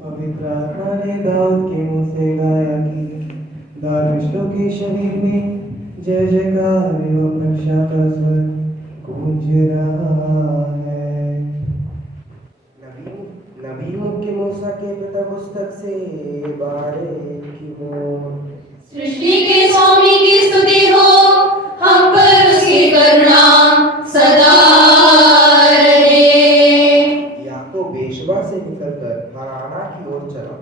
पवित्र आत्मा ने दाऊद के मुंह से गाया कि दारुष्टों के शरीर में जय जयकार एवं रक्षा का स्वर गूंज रहा है। नबी नबीयों के मूसा के पिता पुस्तक से बारे की हो। सृष्टि के स्वामी की स्तुति हो, हम पर उसकी करुणा सदा रहे। याकूब बेशबा से निकलकर हराना की ओर चला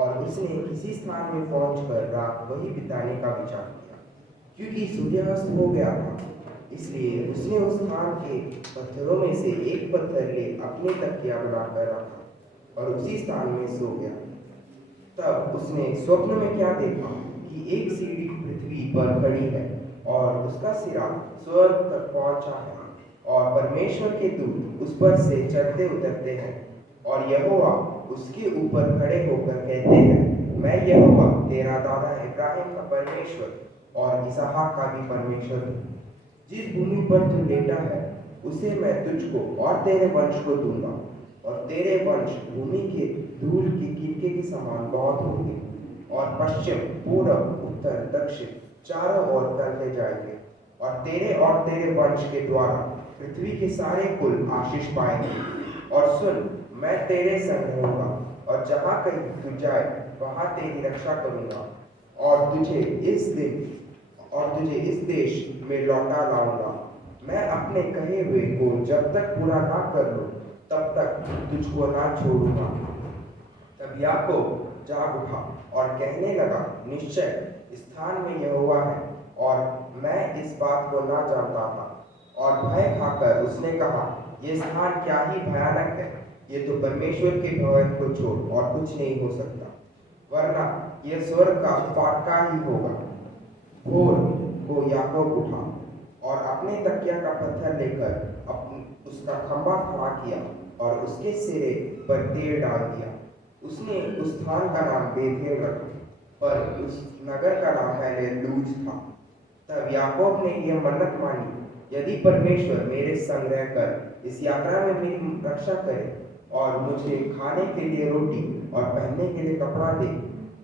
और उसने किसी स्थान में पहुंचकर रात वहीं बिताने का विचार किया, क्योंकि सूर्यास्त हो गया था। इसलिए उसने उस स्थान के पत्थरों में से एक पत्थर ले अपने तकिया बनाकर रखा और उसी स्थान में सो गया। तब उसने स्वप्न में क्या देखा कि एक सीढ़ी पृथ्वी पर खड़ी है और उसका सिरा स्वर्ग तक पहुंचा है और परमेश्वर के दूत उस पर से चढ़ते उतरते हैं और यहोवा उसके ऊपर खड़े होकर कहते हैं, मैं यहोवा तेरा दादा इब्राहिम का परमेश्वर और इसहाक का भी परमेश्वर हूँ। जिस भूमि पर तू लेटा है उसे मैं तुझको और तेरे वंश को दूंगा और तेरे वंश भूमि के धूल के कीके के समान बहुत होंगे और पश्चिम पूर्व उत्तर दक्षिण चारों ओर फैलते जाएंगे और तेरे वंश के द्वारा पृथ्वी के सारे कुल आशीष पाएंगे। और सुन, मैं तेरे संग रहूंगा और जहाँ कहीं तू जाए वहाँ तेरी रक्षा करूंगा और तुझे इस देश में लौटा लाऊंगा। मैं अपने कहे हुए को जब तक पूरा ना कर लूं तब तक तुझको ना छोड़ूंगा। तब याकूब जाग उठा और कहने लगा, निश्चय स्थान में यहोवा है और मैं इस बात को ना जानता था। और भय खाकर उसने कहा, यह स्थान क्या ही भयानक है, ये तो परमेश्वर के भवन को छोड़ और कुछ नहीं हो सकता, वरना यह स्वर्ग का फाटका ही होगा। भोर को याकूब उठा और अपने तकिया का पत्थर लेकर उसका खंभा खड़ा किया और उसके सिरे पर तेल डाल दिया। उसने उस स्थान का नाम बेथेल रखा, पर उस नगर का नाम पहले लूज था। तब याकूब ने यह मन्नत मानी, यदि परमेश्वर मेरे संग रहकर इस यात्रा में मेरी रक्षा करे और मुझे खाने के लिए रोटी और पहनने के लिए कपड़ा दे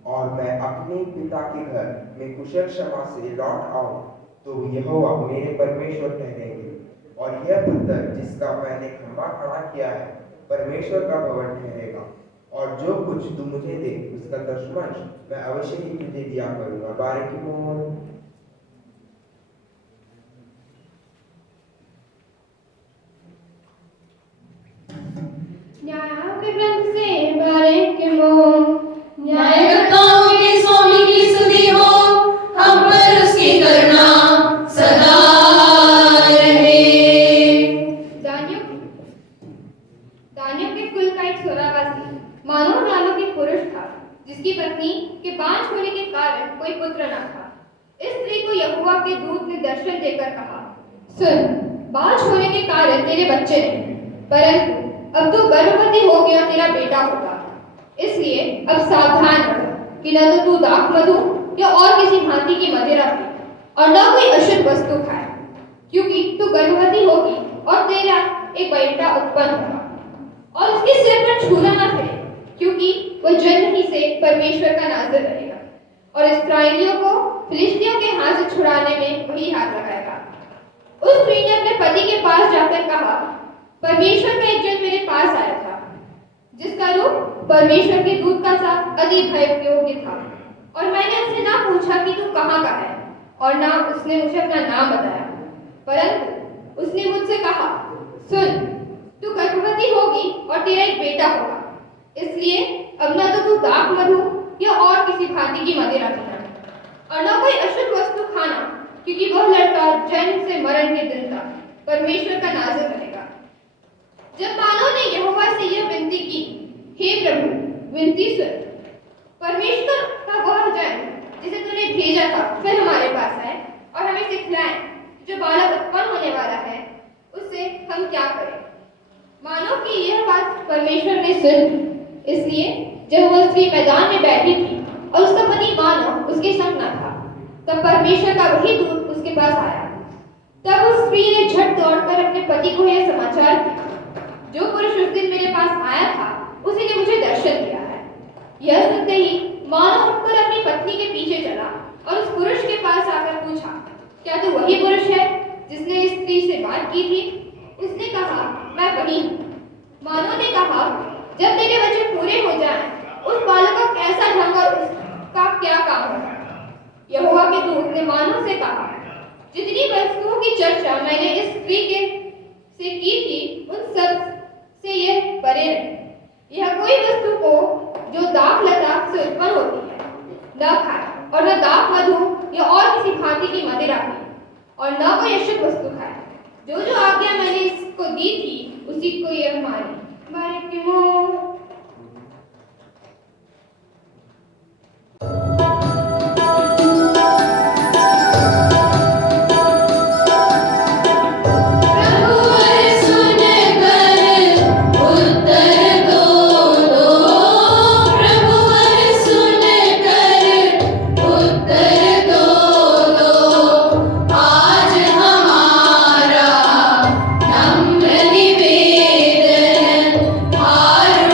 और मैं अपने पिता के घर में कुशल क्षमा से लौट आऊं, तो यहोवा मेरे परमेश्वर ठहरेंगे और यह पत्थर जिसका मैंने खंभा खड़ा किया है परमेश्वर का भवन ठहरेगा। और जो कुछ तू मुझे दे उसका दशमांश मैं अवश्य ही तुझे दिया करूंगा। बारह मोहर। न्यायों के ग्रंथ से बारीक के मोह, न्यायकर्ताओं के स्वामी की स्तुति हो, हम पर उसकी करुणा सदा रहे। दानियों के कुल का एक सोरावासी मानव नामक के पुरुष था, जिसकी पत्नी के बांझ होने के कारण कोई पुत्र न था। इस स्त्री को यहोवा के दूत ने दर्शन देकर कहा, सुन, बांझ होने के कारण तेरे बच्चे नहीं, परंतु अब तू गर्भवती हो गया, तेरा बेटा होगा। इसलिए अब सावधान रह कि न तो तू दाख मधु या और किसी भांति की मदिरा पी और न कोई अशुद्ध वस्तु खाए, क्योंकि तू गर्भवती होगी और तेरा एक बेटा उत्पन्न होगा और उसके सिर पर छूला न फिरे, क्योंकि वह जन्म ही से परमेश्वर का नाज़िर रहेगा और इस्राएलियों को फिलिस्तियों के हाथ से छुड़ाने में वही हाथ लगाएगा। उस स्त्री ने अपने पति के पास जाकर कहा, परमेश्वर का एक जन मेरे पास आया था, जिसका रूप परमेश्वर के दूत का सा अति भययोग्य था, और मैंने उससे ना पूछा कि तू कहाँ का है और ना उसने मुझे अपना नाम बताया, परंतु उसने मुझसे कहा, सुन, तू गर्भवती होगी और तेरा एक बेटा होगा। इसलिए अब न तो तू दाख मधु या और किसी भांति की मदिरा पीना और न कोई अशुद्ध वस्तु खाना, क्योंकि वह लड़का जन्म से मरण के दिन तक परमेश्वर का नाज़िर रहेगा। जब मानव ने यहोवा से यह विनती की, हे प्रभु, विनती सुन, परमेश्वर का वह जन जिसे तूने भेजा था फिर हमारे पास है और हमें सिखलाए जो बालक उत्पन्न होने वाला है उससे हम क्या करें। मानव की यह बात परमेश्वर ने सुन, इसलिए जब वह स्त्री मैदान में बैठी थी और उसका पति मानव उसके संग न था, तब परमेश्वर का वही दूत उसके पास आया। तब उस स्त्री ने झट दौड़कर अपने पति को समाचार दिया, जो पुरुष उस दिन मेरे पास आया था उसी ने मुझे दर्शन दिया है। यह सुनते ही मानो उठकर अपनी पत्नी के पीछे चला और उस पुरुष के पास आकर पूछा, क्या तू वही पुरुष है जिसने इस स्त्री से बात की थी? उसने कहा, मैं वही हूँ। मानो ने कहा, जब तेरे बच्चे पूरे हो जाएं, उस बालक का कैसा ढंग और उसका क्या काम होगा? यहोवा के दूत ने मानो से कहा, जितनी वस्तुओं की चर्चा मैंने इस स्त्री के से की थी, उन सब से यह परे रहे। यह कोई वस्तु को जो दाख लता से उत्पन्न होती है न खाए, और न दाख मधु या और किसी भांति की मदिरा पी, और न कोई अशुद्ध वस्तु खाए। जो जो आज्ञा मैंने इसको दी थी, उसी को यह माने। आज हमारा नम्र निवेदन, हार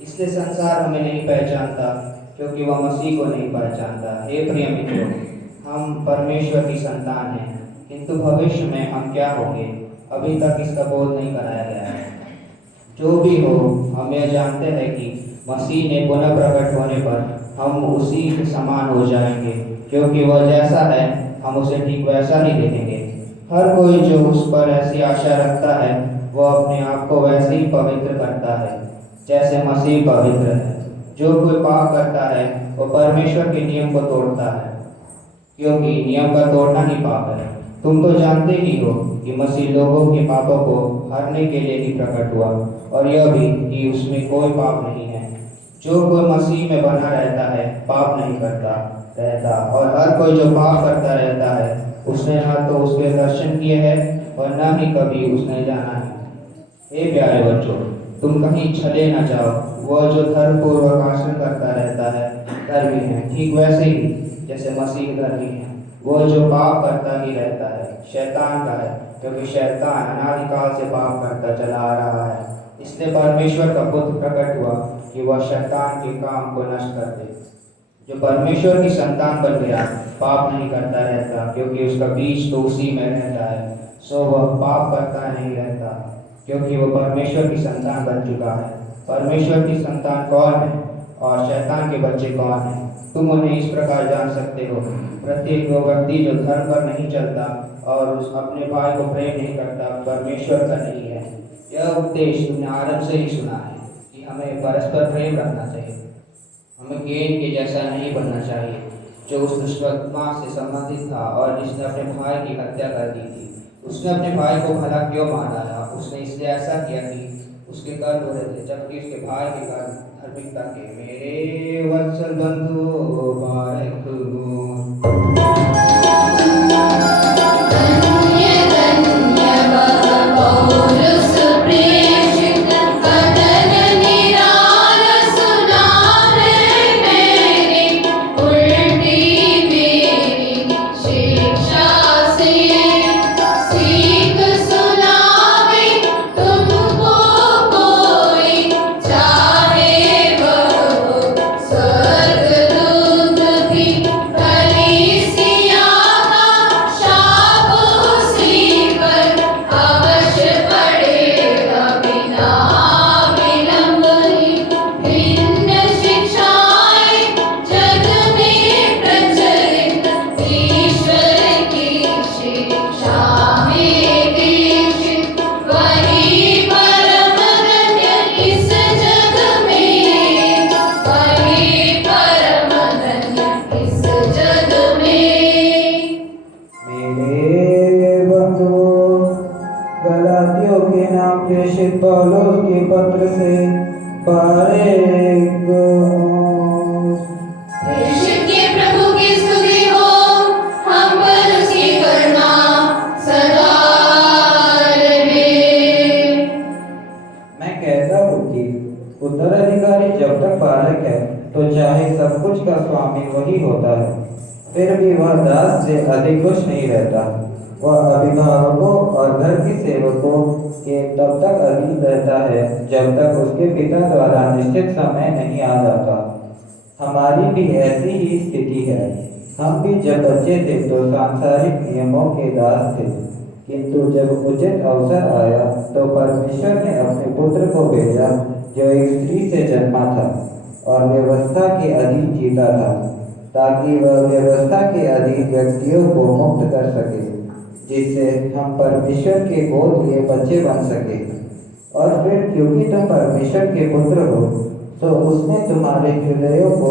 इसलिए संसार हमें नहीं पहचानता क्योंकि वह मसीह को नहीं पहचानता। हे प्रिय मित्रों, हम परमेश्वर की संतान हैं, किंतु भविष्य में हम क्या होंगे अभी तक इसका बोध नहीं कराया गया है। जो भी हो, हम यह जानते हैं कि मसीह ने पुनः प्रकट होने पर हम उसी के समान हो जाएंगे, क्योंकि वह जैसा है हम उसे ठीक वैसा ही देखेंगे। हर कोई जो उस पर ऐसी आशा रखता है वह अपने आप को वैसे ही पवित्र करता है जैसे मसीह पवित्र है। जो कोई पाप करता है वह परमेश्वर के नियम को तोड़ता है, क्योंकि नियम का तोड़ना ही पाप है। तुम तो जानते ही हो कि मसीह लोगों के पापों को हरने के लिए ही प्रकट हुआ, और यह भी कि उसमें कोई पाप नहीं है। जो कोई मसीह में बना रहता है पाप नहीं करता रहता, और हर कोई जो पाप करता रहता है उसने न तो उसके दर्शन किए हैं और न ही कभी उसने जाना है। हे प्यारे बच्चों, तुम कहीं छले न जाओ। वह जो धर्मपूर्वक आचरण करता रहता है धर्मी है, ठीक वैसे ही जैसे मसीह धर्मी है। वह जो पाप करता ही रहता है शैतान का है, क्योंकि शैतान अनादिकाल से पाप करता चला आ रहा है। इसलिए परमेश्वर का पुत्र प्रकट हुआ कि वह शैतान के काम को नष्ट कर दे। जो परमेश्वर की संतान बन गया पाप नहीं करता रहता, क्योंकि उसका बीज तो उसी में रहता है, सो वह पाप करता नहीं रहता, क्योंकि वह परमेश्वर की संतान बन चुका है। परमेश्वर की संतान कौन है और शैतान के बच्चे कौन हैं? तुम उन्हें इस प्रकार जान सकते हो। प्रत्येक वो व्यक्ति जो धर्म पर नहीं चलता और उस अपने भाई को प्रेम नहीं करता परमेश्वर का नहीं है। यह उपदेश तुमने आरंभ से ही सुना है कि हमें परस्पर प्रेम रखना चाहिए। हमें गेंद के जैसा नहीं बनना चाहिए जो उस दुष्कर्मा से संबंधित था और जिसने अपने भाई की हत्या कर दी थी। उसने अपने भाई को भला क्यों मार डाला? उसने इसलिए ऐसा किया कि उसके कर्म बुरे थे, जबकि उसके भाई के कर्म धार्मिकता के। मेरे वत्सल बंधु बारक चाहे वह स्वर्ग दूत भी स्वामी वही होता है। फिर भी वह दास से अधिक खुश नहीं रहता। वह अभिभावकों और घर के सेवकों के तब तक अधीन रहता है जब तक उसके पिता द्वारा निश्चित समय नहीं आ जाता। हमारी भी ऐसी ही स्थिति है। हम भी जब बच्चे थे तो सांसारिक नियमों के दास थे, किंतु जब उचित अवसर आया तो परमेश्वर ने अपने पुत्र को भेजा जो एक स्त्री से जन्मा था और व्यवस्था के अधीन जीता था, ताकि वह व्यवस्था के अधीन व्यक्तियों को मुक्त कर सके, जिससे हम परमेश्वर के गोद लिए बच्चे बन सके। और फिर क्योंकि तुम परमेश्वर के पुत्र हो, तो उसने तुम्हारे हृदयों को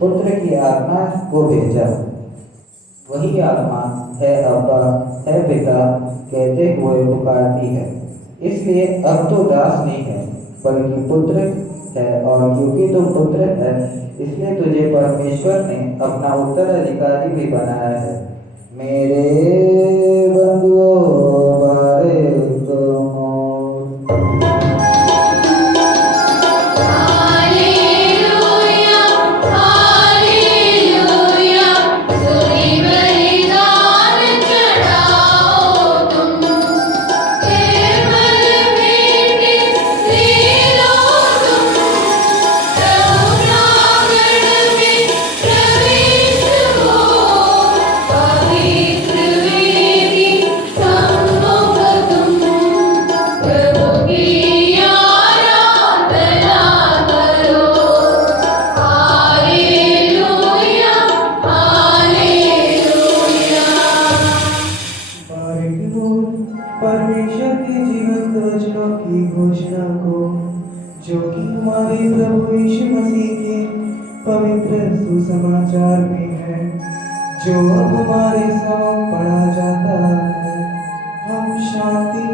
पुत्र की आत्मा को भेजा। वही आत्मा है अब्बा, है पिता कहते हुए पुकारती है। इसलिए अब तो दास नहीं है बल्कि पुत्र है, और क्योंकि तुम पुत्र है इसलिए तुझे परमेश्वर ने अपना उत्तराधिकारी भी बनाया है। मेरे बंधुओं बारे परमेश्वर के जीवन योजना की घोषणा को, जो कि हमारे प्रभु यीशु मसीह के पवित्र सुसमाचार में है, जो अब हमारे समक्ष पढ़ा जाता है। हम शांति,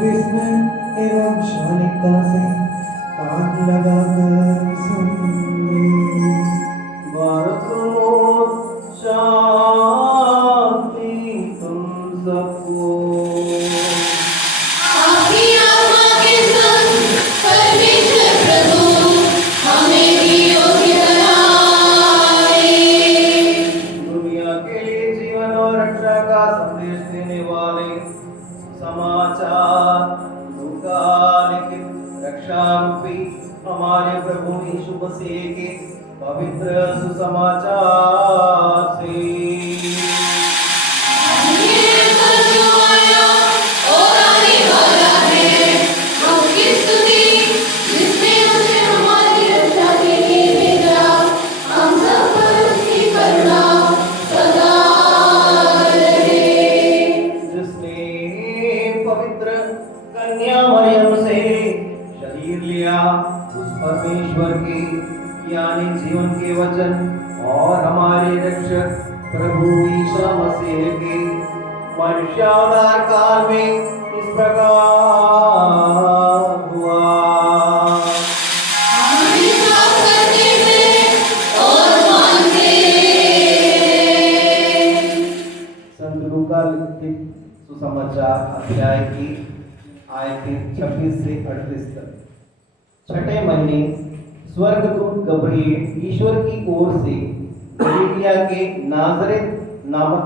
विस्मय एवं शालीनता से कान लगाकर सुनेंगे। शांति तुम सबको। दुनिया के लिए जीवन और रक्षा का संदेश देने वाले समाचार लूका लिखित रक्षा रूपी हमारे प्रभु यीशु मसीह के पवित्र सुसमाचार से। परमेश्वर के यानी जीवन के वचन और हमारे रक्षक प्रभु यीशु मसीह के मनुष्यावतार काल में इस प्रकार हुआ। संत लूका लिखित सुसमाचार अध्याय की आयतें 26 से 38 तक। छठे महीने स्वर्गदूत गब्रिएल ईश्वर की ओर से गलीलिया के नाजरेत नामक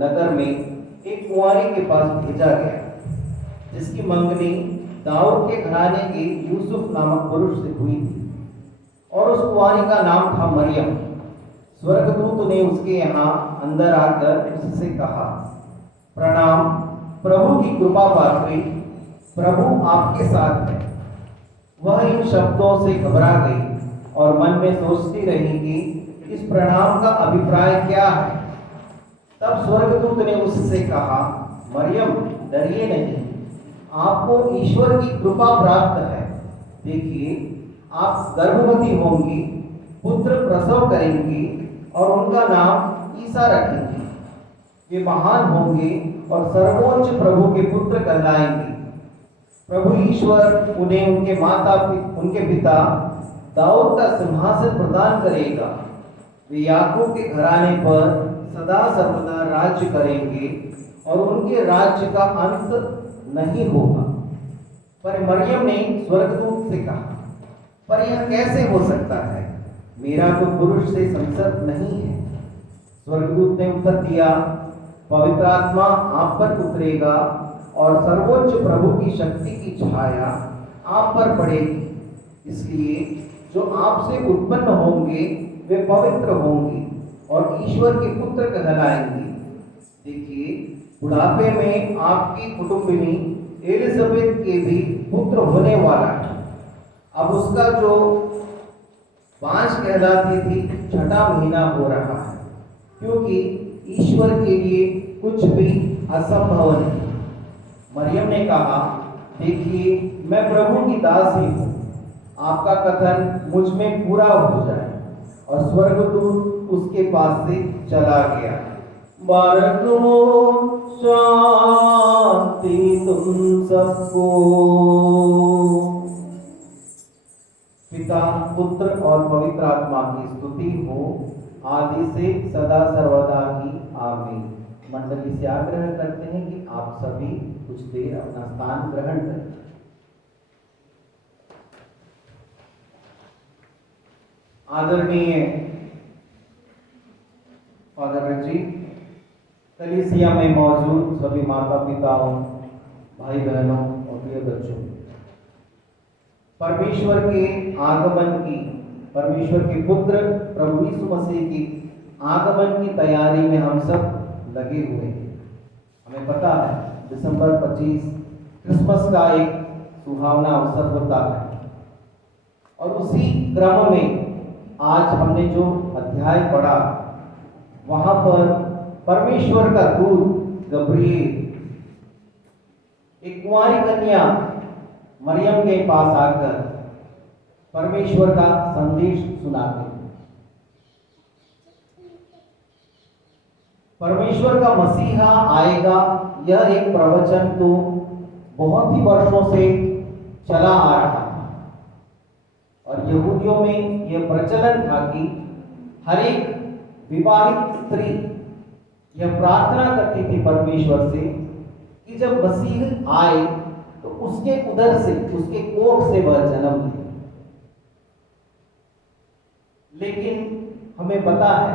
नगर में एक कुंवारी के पास भेजा गया, जिसकी मंगनी दाऊद के घराने के यूसुफ नामक पुरुष से हुई थी, और उस कुंवारी का नाम था मरियम। स्वर्गदूत ने उसके यहाँ अंदर आकर उससे कहा, प्रणाम, प्रभु की कृपा पात्री, प्रभु आपके साथ है। वह इन शब्दों से घबरा गई और मन में सोचती रही कि इस प्रणाम का अभिप्राय क्या है। तब स्वर्गदूत ने उससे कहा, मरियम, डरिए नहीं, आपको ईश्वर की कृपा प्राप्त है। देखिए, आप गर्भवती होंगी, पुत्र प्रसव करेंगी और उनका नाम ईसा रखेंगी। वे महान होंगे और सर्वोच्च प्रभु के पुत्र कहलाएंगे। प्रभु ईश्वर उन्हें उनके पिता दाऊद का सिंहासन प्रदान करेगा। वे याकूब के घराने पर सदा सर्वदा राज्य करेंगे और उनके राज्य का अंत नहीं होगा। पर मरियम ने स्वर्गदूत से कहा, पर यह कैसे हो सकता है, मेरा तो पुरुष से संसर्ग नहीं है। स्वर्गदूत ने उत्तर दिया, पवित्र आत्मा आप पर उतरेगा और सर्वोच्च प्रभु की शक्ति की छाया आप पर पड़ेगी, इसलिए जो आपसे उत्पन्न होंगे वे पवित्र होंगे और ईश्वर के पुत्र कहलाएंगे। देखिए, बुढ़ापे में आपकी कुटुंबिनी एलिजाबेथ के भी पुत्र होने वाला है। अब उसका जो बांझ कहलाती थी, छठा महीना हो रहा है, क्योंकि ईश्वर के लिए कुछ भी असंभव नहीं। मरियम ने कहा, देखिए, मैं प्रभु की दासी हूँ, आपका कथन मुझ में पूरा हो जाए। और स्वर्गदूत उसके पास से चला गया। बारक हो शांति तुम सबको। पिता, पुत्र और पवित्र आत्मा की स्तुति हो, आदि से सदा सर्वदा की आमीन। मंडली से आग्रह करते हैं कि आप सभी कुछ देर अपना स्थान ग्रहण करें। आदरणीय फादर जी, कलीसिया में मौजूद सभी माता पिताओं, भाई बहनों और प्रिय बच्चों, परमेश्वर के आगमन की, परमेश्वर के पुत्र प्रभु यीशु मसीह की आगमन की तैयारी में हम सब लगे हुए हैं। हमें पता है दिसंबर 25 क्रिसमस का एक सुहावना अवसर होता है, और उसी क्रम में आज हमने जो अध्याय पढ़ा, वहां पर परमेश्वर का दूत गब्रिएल एक कुंवारी कन्या मरियम के पास आकर परमेश्वर का संदेश सुनाते हैं। परमेश्वर का मसीहा आएगा, यह एक प्रवचन तो बहुत ही वर्षों से चला आ रहा था, और यहूदियों में यह प्रचलन था कि हर एक विवाहित स्त्री यह प्रार्थना करती थी परमेश्वर से कि जब मसीह आए तो उसके उदर से, उसके कोख से वह जन्म ले। लेकिन हमें पता है,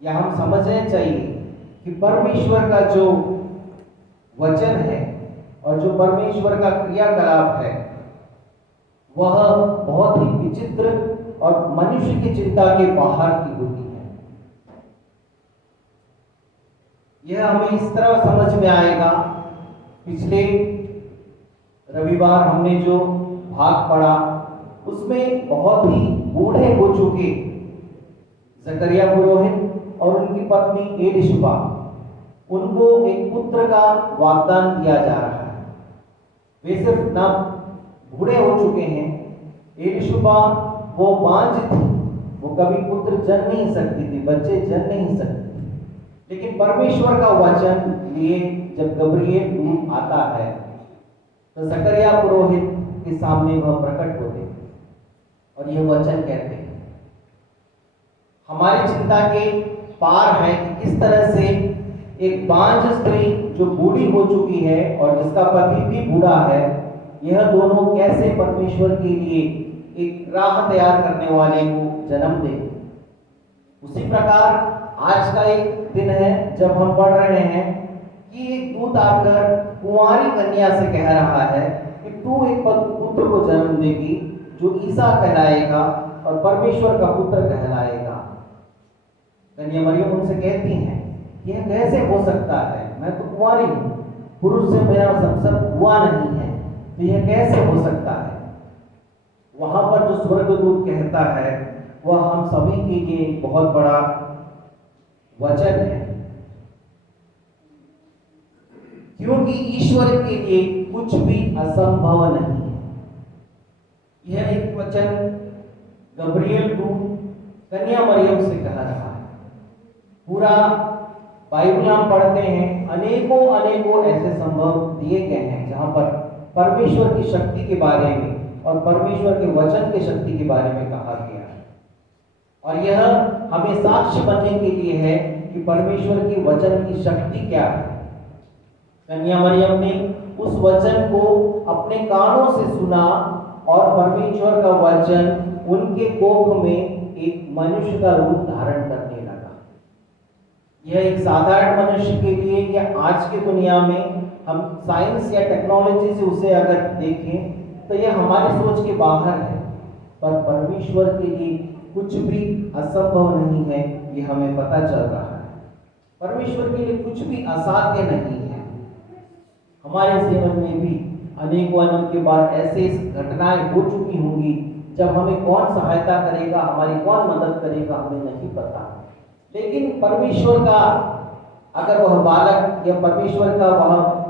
या हम समझना चाहिए कि परमेश्वर का जो वचन है और जो परमेश्वर का क्रियाकलाप है, वह बहुत ही विचित्र और मनुष्य की चिंता के बाहर की होती है। यह हमें इस तरह समझ में आएगा। पिछले रविवार हमने जो भाग पढ़ा, उसमें बहुत ही बूढ़े हो चुके जकरिया पुरोहित और उनकी पत्नी एलिशबा, उनको एक पुत्र का वाग्दान दिया जा रहा है। वे सिर्फ न बूढ़े हो चुके हैं, एलिशबा वो बांझ थी, वो कभी पुत्र जन नहीं सकती थी, बच्चे जन नहीं सकती थी। लेकिन परमेश्वर का वचन लिए जब गब्रिएल दूत आता है, तो जकरिया पुरोहित के सामने वह प्रकट होते हैं और यह वचन कहते हैं। हमारी चिंता के पार है कि किस तरह से एक बांझ स्त्री जो बूढ़ी हो चुकी है और जिसका पति भी बूढ़ा है, यह दोनों कैसे परमेश्वर के लिए एक राह तैयार करने वाले को जन्म दे। उसी प्रकार आज का एक दिन है जब हम पढ़ रहे हैं कि एक दूत आकर कुंवारी कन्या से कह रहा है कि तू एक पुत्र को जन्म देगी जो ईसा कहलाएगा और परमेश्वर का पुत्र कहलाएगा। कन्या मरियम उनसे कहती हैं, यह कैसे हो सकता है, मैं तो कुंवारी हूँ, पुरुष से मेरा संसर्ग हुआ नहीं है, तो यह कैसे हो सकता है। वहां पर जो स्वर्गदूत कहता है वह हम सभी के लिए बहुत बड़ा वचन है, क्योंकि ईश्वर के लिए कुछ भी असंभव नहीं है। यह एक वचन गब्रिएल दूत कन्या मरियम से कह रहा है। पूरा बाइबल हम पढ़ते हैं, अनेकों अनेकों ऐसे संभव दिए गए हैं जहां पर परमेश्वर की शक्ति के बारे में और परमेश्वर के वचन की शक्ति के बारे में कहा गया है, और यह हमें साक्ष्य बनने के लिए है कि परमेश्वर की वचन की शक्ति क्या है। कन्या मरियम ने उस वचन को अपने कानों से सुना और परमेश्वर का वचन उनके कोख में एक मनुष्य का रूप धारण करने लगा। यह एक साधारण मनुष्य के लिए या आज की दुनिया में हम साइंस या टेक्नोलॉजी से उसे अगर देखें तो यह हमारी सोच के बाहर है, पर परमेश्वर के लिए कुछ भी असंभव नहीं है, ये हमें पता चल रहा है। परमेश्वर के लिए कुछ भी असाध्य नहीं है। हमारे जीवन में भी अनेकों अनेकों बार ऐसे घटनाएं हो चुकी होंगी जब हमें कौन सहायता करेगा, हमारी कौन मदद करेगा, हमें नहीं पता। लेकिन परमेश्वर का अगर वह बालक या परमेश्वर का वह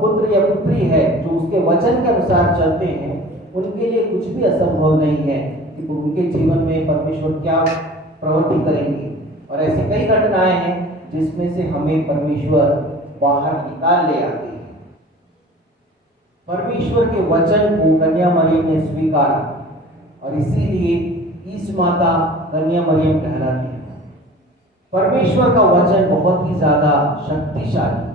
पुत्र या पुत्री है जो उसके वचन के अनुसार चलते हैं, उनके लिए कुछ भी असंभव नहीं है कि उनके जीवन में परमेश्वर क्या प्रवृत्ति करेंगे। और ऐसी कई घटनाएं हैं जिसमें से हमें परमेश्वर बाहर निकाल ले आते हैं। परमेश्वर के वचन को कन्या मरियम ने स्वीकारा और इसीलिए ईश माता कन्या मरियम कहलाती है। परमेश्वर का वचन बहुत ही ज्यादा शक्तिशाली है।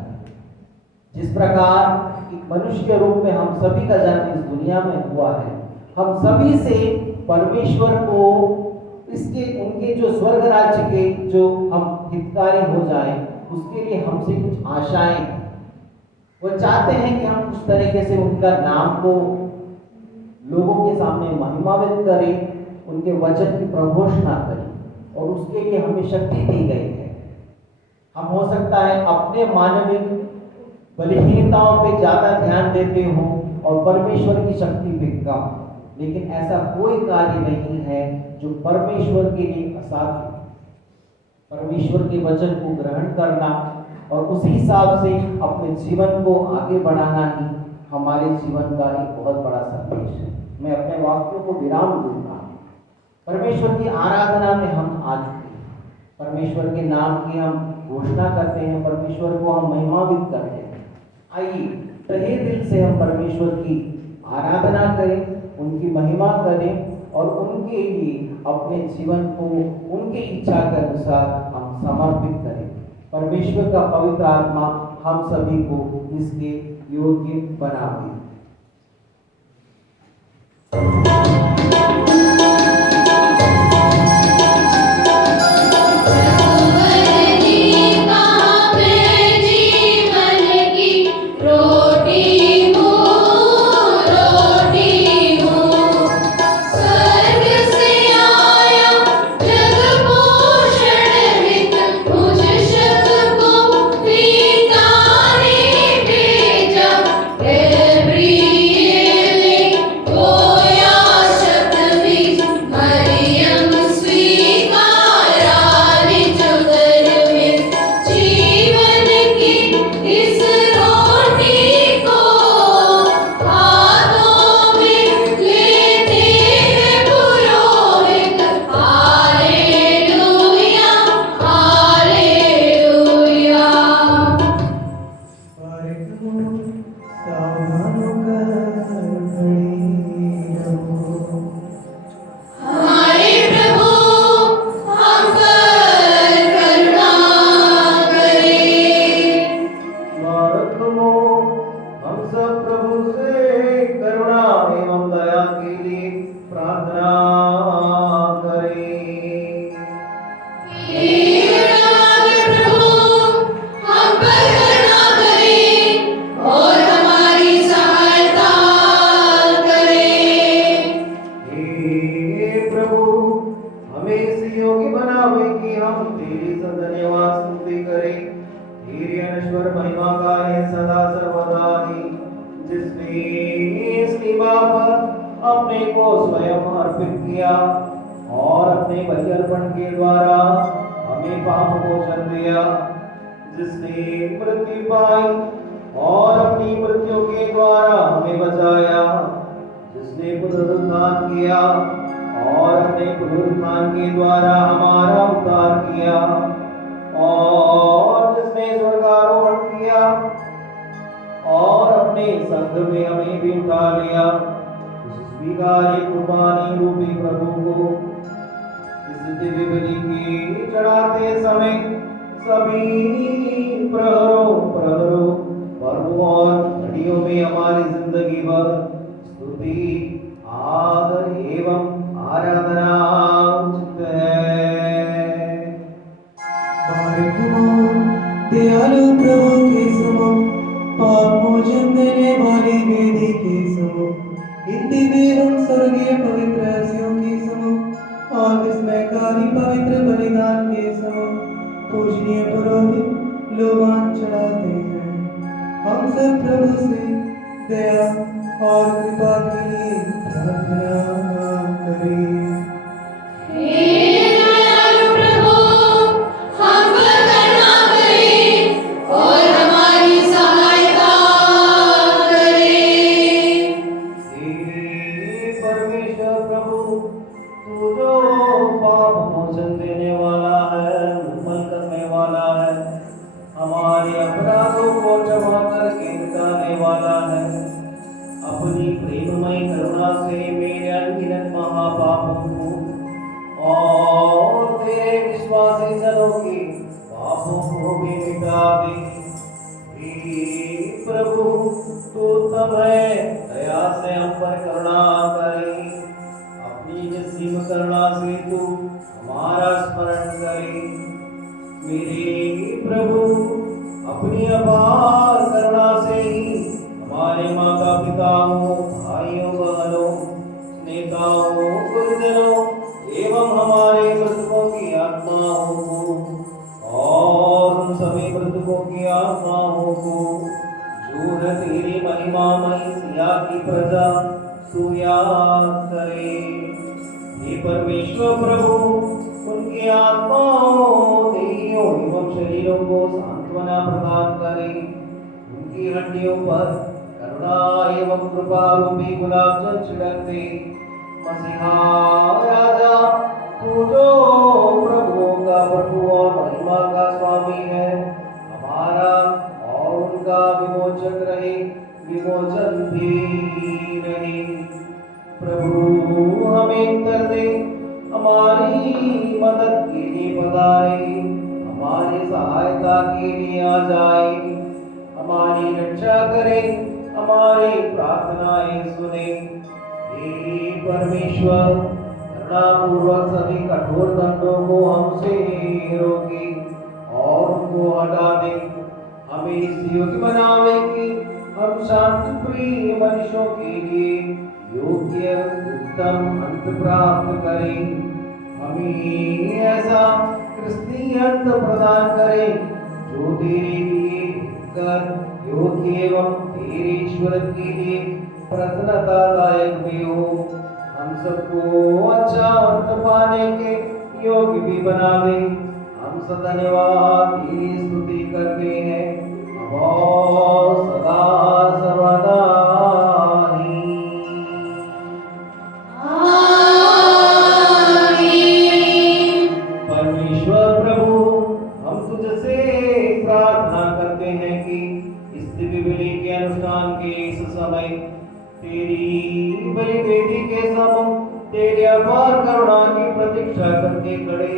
जिस प्रकार एक मनुष्य के रूप में हम सभी का जन्म इस दुनिया में हुआ है, हम सभी से परमेश्वर को इसके उनके जो स्वर्ग राज्य के जो हम हितकारी हो जाएं, उसके लिए हमसे कुछ आशाएं हैं। वो चाहते हैं कि हम उस तरीके से उनका नाम को लोगों के सामने महिमान्वित करें, उनके वचन की प्रघोषणा करें, और उसके लिए हमें शक्ति दी गई है। हम हो सकता है अपने मानविक बलहीनताओं पे ज्यादा ध्यान देते हो और परमेश्वर की शक्ति पे कम, लेकिन ऐसा कोई कार्य नहीं है जो परमेश्वर के लिए असाध्य। परमेश्वर के वचन को ग्रहण करना और उसी हिसाब से अपने जीवन को आगे बढ़ाना ही हमारे जीवन का एक बहुत बड़ा संदेश है। मैं अपने वाक्यों को विराम दूंगा। परमेश्वर की आराधना में हम आ चुके हैं, परमेश्वर के नाम की हम घोषणा करते हैं, परमेश्वर को हम महिमान्वित करते हैं। आइए तहे दिल से हम परमेश्वर की आराधना करें, उनकी महिमा करें और उनके लिए अपने जीवन को उनकी इच्छा के अनुसार हम समर्पित करें। परमेश्वर का पवित्र आत्मा हम सभी को इसके योग्य बनावे। आराधना उचित है। दयालु प्रभु के समो पाप मोचन देने वाली वेदी के समो इन दिव्य एवं स्वर्गीय पवित्र रस्सियों के समो और विस्मयकारी पवित्र बलिदान के समो पूजनीय पुरोहित लोबान चढ़ाते हैं। हम सब प्रभु से दया और कृपा के लिए प्रार्थना करें। हे परमेश्वर प्रभु, तू जो पाप मोचन देने वाला है, निर्मल करने वाला है, हमारे अपराधों को क्षमा करके मिटाने वाला है, अपनी प्रेममय करुणा से मेरे अनगिनत महापापों को और तेरे विश्वासी जनों के पापों को भी मिटा दे। हे प्रभु, तू उत्तम है, दया से हम पर करुणा करे, अपनी निस्सीम करुणा से तू हमारा स्मरण करे। मेरे प्रभु, अपनी अपार करुणा से ही हमारे माता पिताओं, भाइयों बहनों, नेताओं, गुरुजनों एवं हमारे मृतकों की आत्माओं को और उन सभी मृतकों की आत्माओं को जो है तेरी महिमामयी सिया की प्रजा तू याद करे। हे परमेश्वर प्रभु, उनकी आत्माओं, देहियों एवं शरीरों को सांत्वना प्रदान करे, उनकी हड्डियों पर करुणा एवं कृपा रूपी गुलाब जल छिड़क दे। मसीहा राजा, तू जो प्रभुओं का प्रभु और महिमा का स्वामी है, हमारा और उनका विमोचक रहे, विमोचन भी रहे। प्रभु हमें कर दे, हमारी मदद के लिए पधारे, हमारी सहायता के लिए आ जाए, हमारी रक्षा करे, हमारी प्रार्थनाएं सुने। हे परमेश्वर, करुणापूर्वक सभी कठोर दंडों को हमसे रोके और उनको हटा दे। हमें इस योग्य बनावे कि हम शांति प्रिय मनुष्यों के लिए योग्य उत्तम अंत प्राप्त करें। हमें ऐसा क्रिस्तीय अंत प्रदान करे जो तेरे लिए कर योग्य एवं तेरे ईश्वर के लिए प्रसन्नतादायक भी हो। हम सबको अच्छा अंत पाने के योग्य भी बना दे। हम सदा धन्यवाद तेरी स्तुति करते हैं अब और सदा सर्वदा ही। परमेश्वर प्रभु, हम तुझसे प्रार्थना करते हैं कि इस दिव्य बलि के अनुष्ठान के इस समय तेरी बलि वेदी के सम्मुख तेरे अपार करुणा की प्रतीक्षा करके खड़े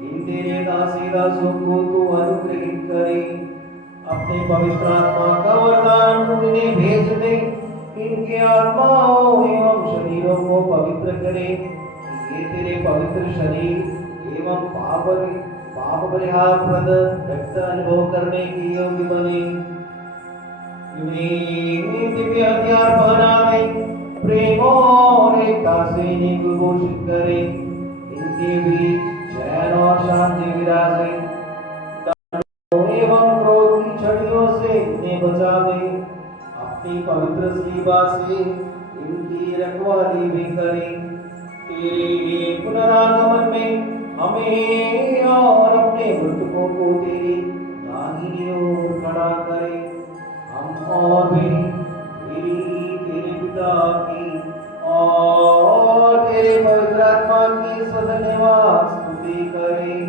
इन तेरे दासी दासों को तू अनुग्रहित करे। अपने पवित्र आत्मा का वरदान उन्हें भेज दे, इनके आत्माओं एवं शरीरों को पवित्र करे। ये तेरे पवित्र शरीर एवं पाप परिहार प्रद रक्त अनुभव करने के योग्य बने। इन्हें दिव्य हथियार पहना दे, प्रेम और एकता से इन्हें घोषित करे। इनके बीच चैन और शांति विराजे। एवं क्रोध की छड़ियों से इन्हें बचा दे। अपनी पवित्र सेवा से इनकी रखवाली भी करे। तेरे पुनरागमन में हमें और अपने मृतकों को तेरी दाहिनी ओर खड़ा करे। हम और भी तेरे पिता की और तेरे पवित्र आत्मा की सधन्यवाद स्तुति करें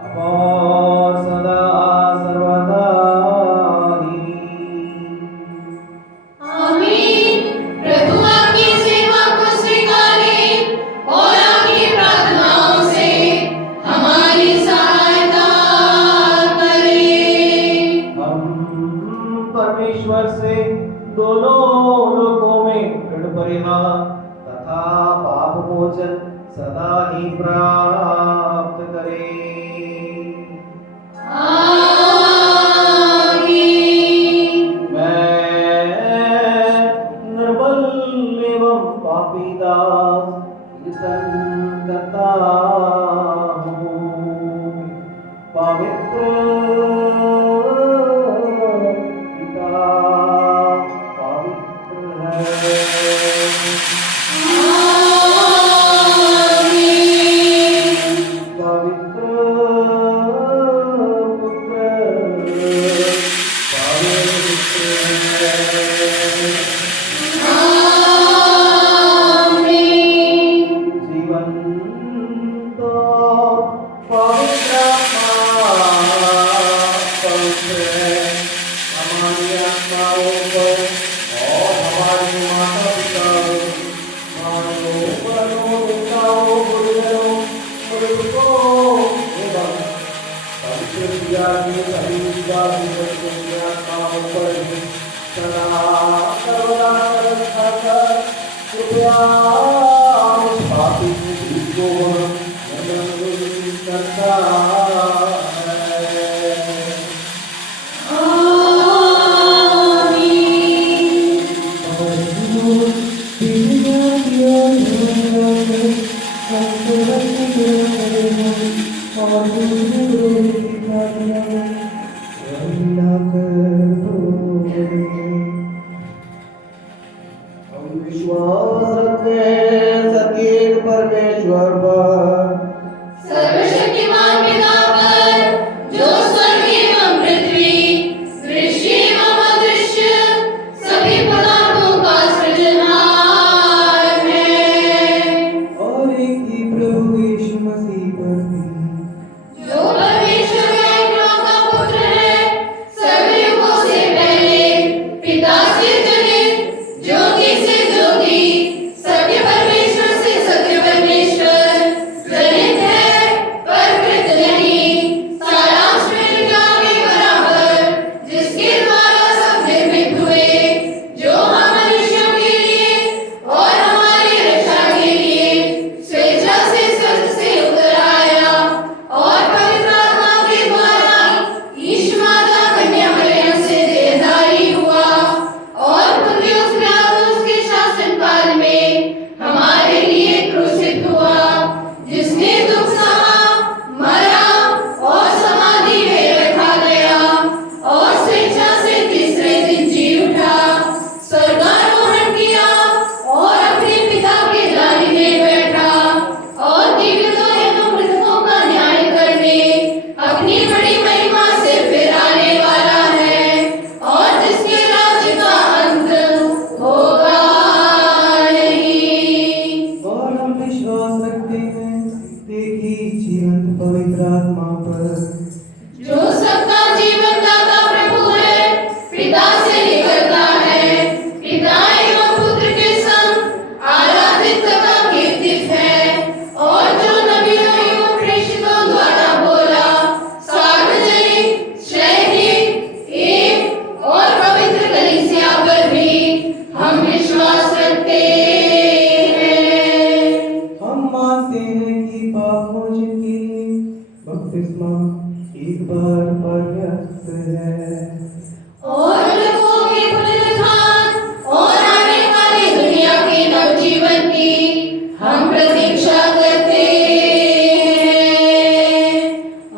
अब और सदा सर्वदा ही। आमीन। प्रभु आपकी सेवा को स्वीकारें और आपकी प्रार्थनाओं से हमारी सहायता करें। हम परमेश्वर से दोनों लोकों में दृढ़ परिहार तथा पाप मोचन सदा ही प्राप्त करें। आमीन। अहिंसा दुनियाओं पर भी सदा करुणा रखा कर कृपया उस पापी पृथ्वी को नमन करता है। हम विश्वास रखते हैं सत्येक परमेश्वर पर, सर्वशक्तिमान पिता पर, जो स्वर्ग एवं पृथ्वी, दृश्य एवं अदृश्य सभी पदार्थों का सृजनहार है, और एक ही प्रभु यीशु मसीह पर भी, जो परमेश्वर का इकलौता पुत्र है, सर्वयुगों से पहले पिता से जनित, ज्योति से ज्योति, सत्य परमेश्वर से सत्य परमेश्वर, जनित है पर कृत नहीं, सारांश में पिता के बराबर, जिसके द्वारा सब निर्मित हुए, जो हम मनुष्यों के लिए और हमारी रक्षा के लिए स्वेच्छा से स्वर्ग से उतर आया और पवित्र आत्मा के द्वारा यीशु माता कन्या मरियम से देहधारी हुआ और पुन्तियुस पिलातुस के शासनकाल में हमारे लिए क्रूसित हुआ, जिसने दुख सहा, मरा और समाधि में रखा गया और स्वेच्छा से तीसरे दिन जी उठा, स्वर्गारोहण किया और अपने पिता के दाहिने बैठा और दिव्यता हेतु मृतकों का न्याय करने अपनी बड़ी महिमा से फिर आने वाला है, और जिसके राज्य का अंत होगा नहीं। और हम विश्वास रखते हैं एक ही जीवंत पवित्र आत्मा पर, जो सबका जीवन दाता प्रभु है, पिता से निकलता है, पिता एवं पुत्र के संग आराधित तथा कीर्तित है, और जो नबियों एवं प्रेषितों द्वारा बोला, सार्वजनिक, शहरी, एक और पवित्र कलीसिया पर भी हम विश्वास रखते हैं। हम मानते हैं कि पाप मोचन के लिए बपतिस्मा एक बार पर्याप्त है, और मृतकों के पुनरुत्थान और आने वाली दुनिया के नवजीवन की हम प्रतीक्षा करते हैं।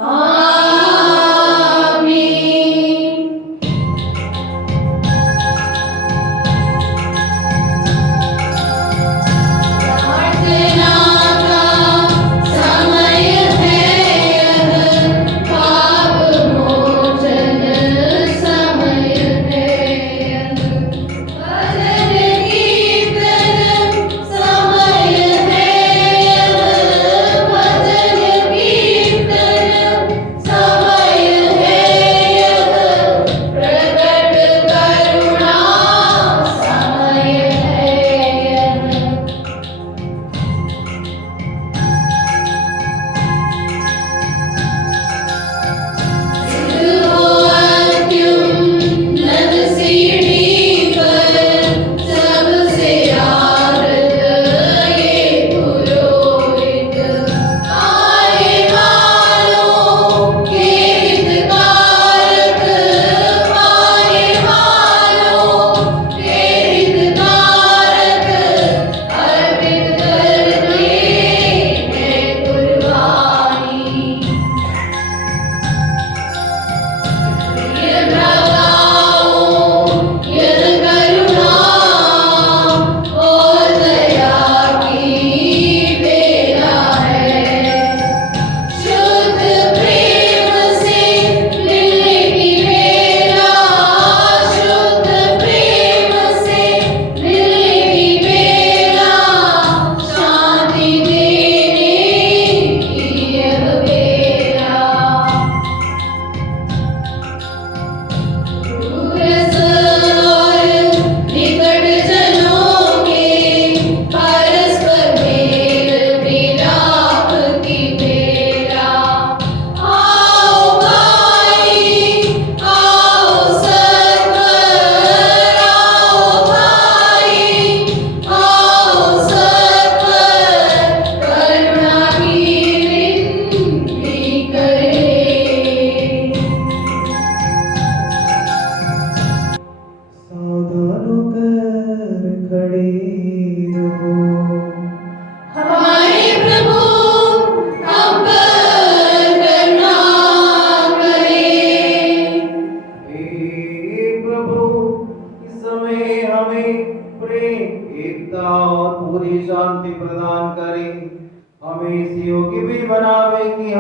आमीन। प्रार्थना का समय है, यह पाप मोचन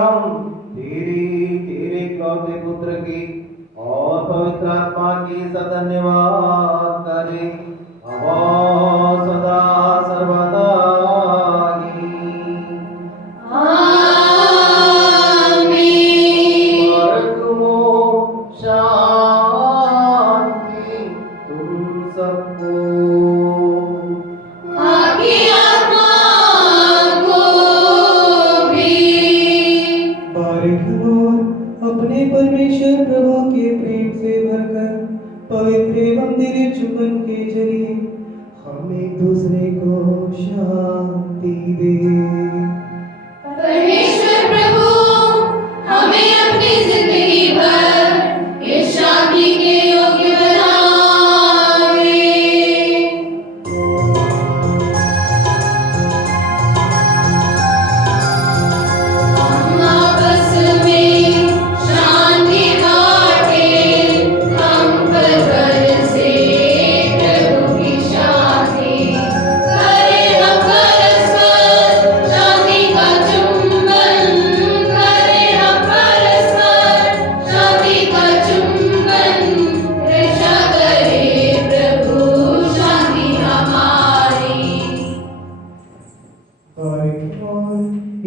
हम तेरे इकलौते पुत्र की और पवित्र आत्मा की धन्यवाद करें अब और सदा सर्वदा शांति तुम सबको आपकी आत्मा को भी। बारिक हो अपने परमेश्वर प्रभु के प्रेम से भरकर पवित्र एवं दिव्य चुंबन के जरिए हम एक दूसरे को शांति दे। परमेश्वर प्रभु हमें अपनी जिंदगी भर इस शांति के योग्य बनाए। हम आपस में शांति बांटे, हम पर बरसे प्रभु की शांति। करें हम परस्पर शांति का चुंबन, करें हम परस्पर शांति का चुंबन। रक्षा करे प्रभु शांति हमारी। बारिक हो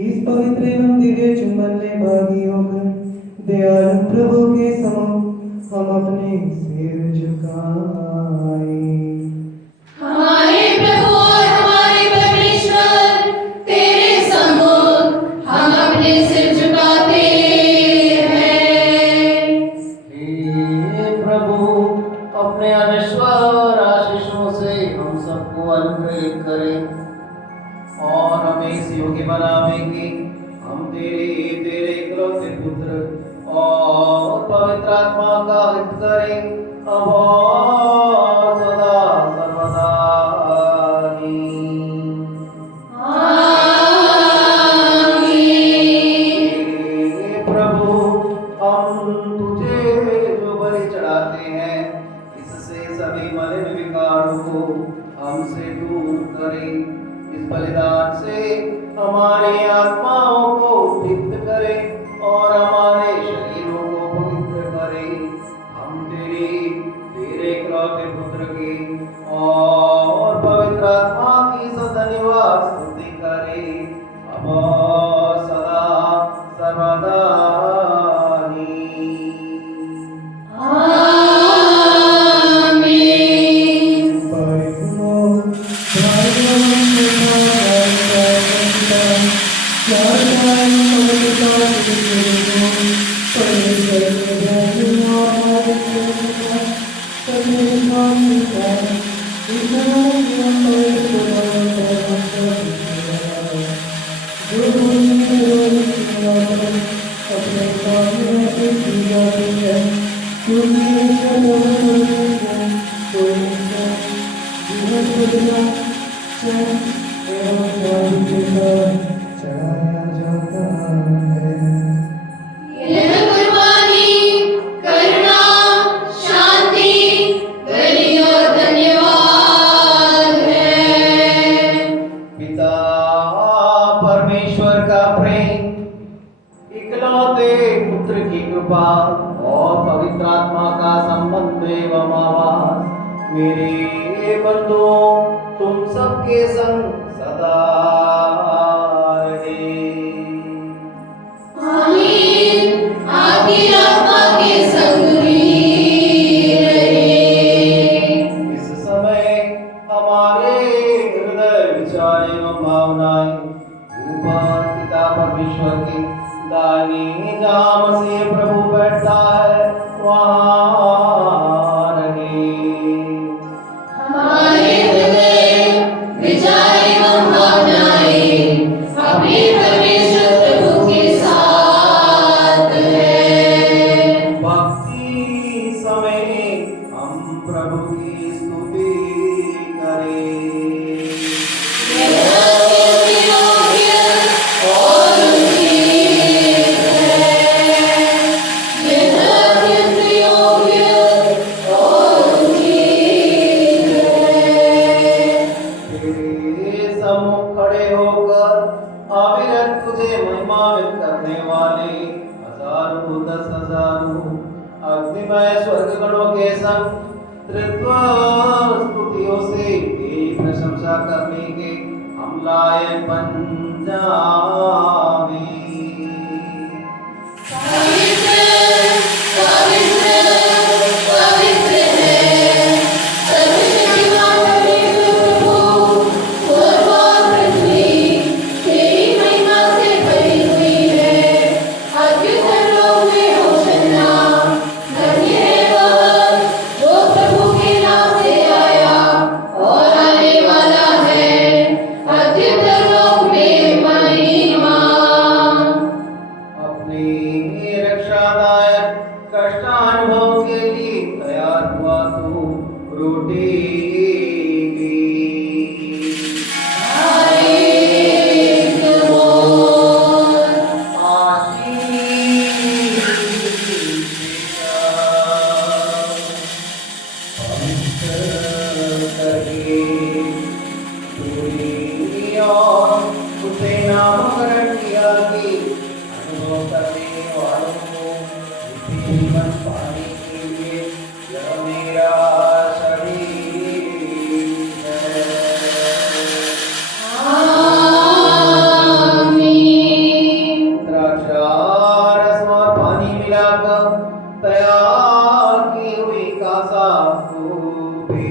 इस पवित्र एवं दिव्य चुंबन में भागी होकर दयालु प्रभु के समक्ष हम अपने सिर झुकाए। हमारे प्रभु और हमारे परमेश्वर, तेरे सम्मुख हम अपने सिर झुकाते हैं। हे प्रभु अपने अनश्वर आशीषों से हम सबको अनुग्रहित करें और हमें इस योग्य बनावेंगे हम तेरे इकलौते पुत्र और पवित्र आत्मा का हित करें अब और सदा सर्वदा हे प्रभु हम तुझे जो बलि चढ़ाते हैं इससे सभी मलिन विकारों को हमसे दूर करें। इस बलिदान से हमारी आत्माओं को तृप्त करें और हमारे शरीरों को पवित्र करें। हम तेरे इकलौते पुत्र की और पवित्र आत्मा की धन्यवाद स्तुति करें अब और सदा सर्वदा चढ़ाया जाता है। यह कुर्बानी करुणा, शांति, बलि और धन्यवाद है। पिता परमेश्वर का प्रेम, इकलौते पुत्र की कृपा और पवित्र आत्मा का संबंध एवं आवास मेरे बंधुओं तुम सबके संग सदा रहे। आमीन। आपकी आत्मा के संग भी रहे। इस समय हमारे हृदय विचार एवं भावनाएं ऊपर पिता परमेश्वर की दाहिनी जहाँ मसीह प्रभु बैठता है वहाँ रहे। हमारे हृदय विचार एवं भावनाएं अपने परमेश्वर प्रभु के साथ है। भक्ति समय हम प्रभु की स्तुति करें। तेरे सम्मुख खड़े होकर अविरत तुझे महिमान्वित करने वाले अग्निमय स्वर्गगणों के संग तृत्व स्तुतियों से तेरी प्रशंसा करने के हम लायक बन जावे। पवित्र पवित्र पवित्र है सर्वशक्तिमान परमेश्वर प्रभु, स्वर्ग और पृथ्वी तेरी महिमा से भरी हुई है। अत्युत्तर लोक में होशन्ना, धन्य है वह जो प्रभु के नाम से आया और आने वाला है। अत्युत्तर लोक में महिमा। अपने रक्षादायक कष्टानुभव के लिए तैयार हुआ तू रोटी उसे नामकरण किया कि अनुभव करने वालों को नित्य जीवन पाने के लिए यह मेरा शरीर है। द्राक्षारस और पानी मिलाकर तैयार की हुई कासा को पी।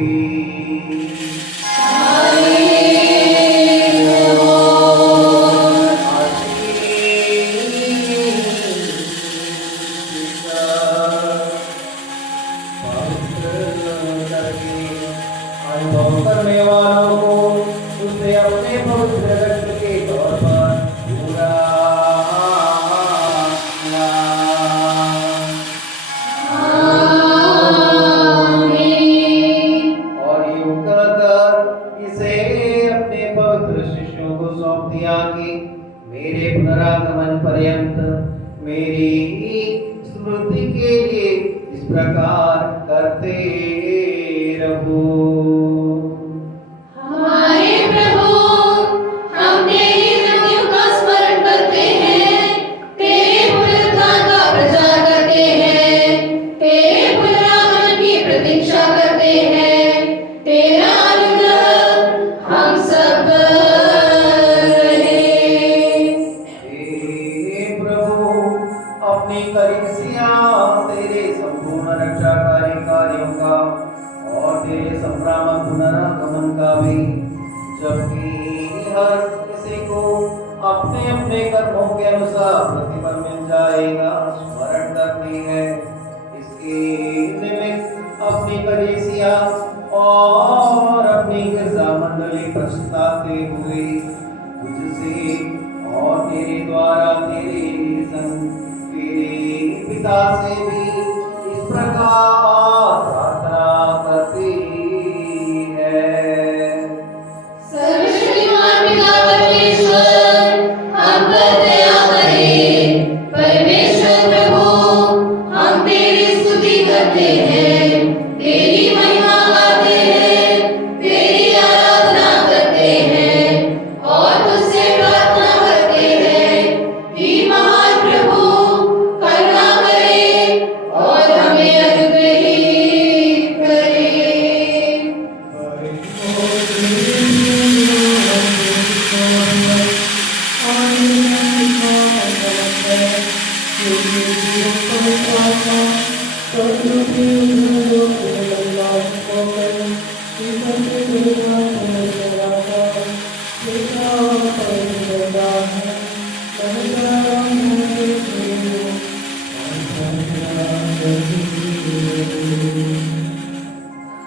अनुभव करने वालों को उसे अपने पवित्र रक्त के तौर पर पूरा और यूं कहकर इसे अपने पवित्र शिष्यों को सौंप दिया कि मेरे पुनरागमन पर्यंत मेरी स्मृति के लिए इस प्रकार करते रहो। हमारे प्रभु, हम तेरी मृत्यु का स्मरण करते हैं, तेरे पुनरुत्थान का प्रचार करते हैं, तेरे पुनरागमन की प्रतीक्षा करते हैं। तेरा अनुग्रह हम सब रहे। हे प्रभु, अपनी कलीसिया तेरे संपूर्ण रक्षाकारी कार्यों का और तेरे संक्रामक पुनरागमन का भी, जबकि हर किसी को अपने अपने कर्मों के अनुसार प्रतिफल मिल जाएगा, स्मरण करती है। इसके निमित्त अपनी कलीसिया और अपनी गिरजा मंडली पछताते हुए तुझसे और तेरे द्वारा तेरे संग तेरे पिता से भी इस प्रकार प्रार्थना करती है। सर्वशक्तिमान पिता परमेश्वर, हम पर दया करे। परमेश्वर प्रभु, हम तेरी स्तुति करते हैं, तेरी महिमा गाते हैं, तेरी आराधना करते हैं और तुझसे प्रार्थना करते हैं कि महान प्रभु करुणा करे और हमें अनुग्रहित करे।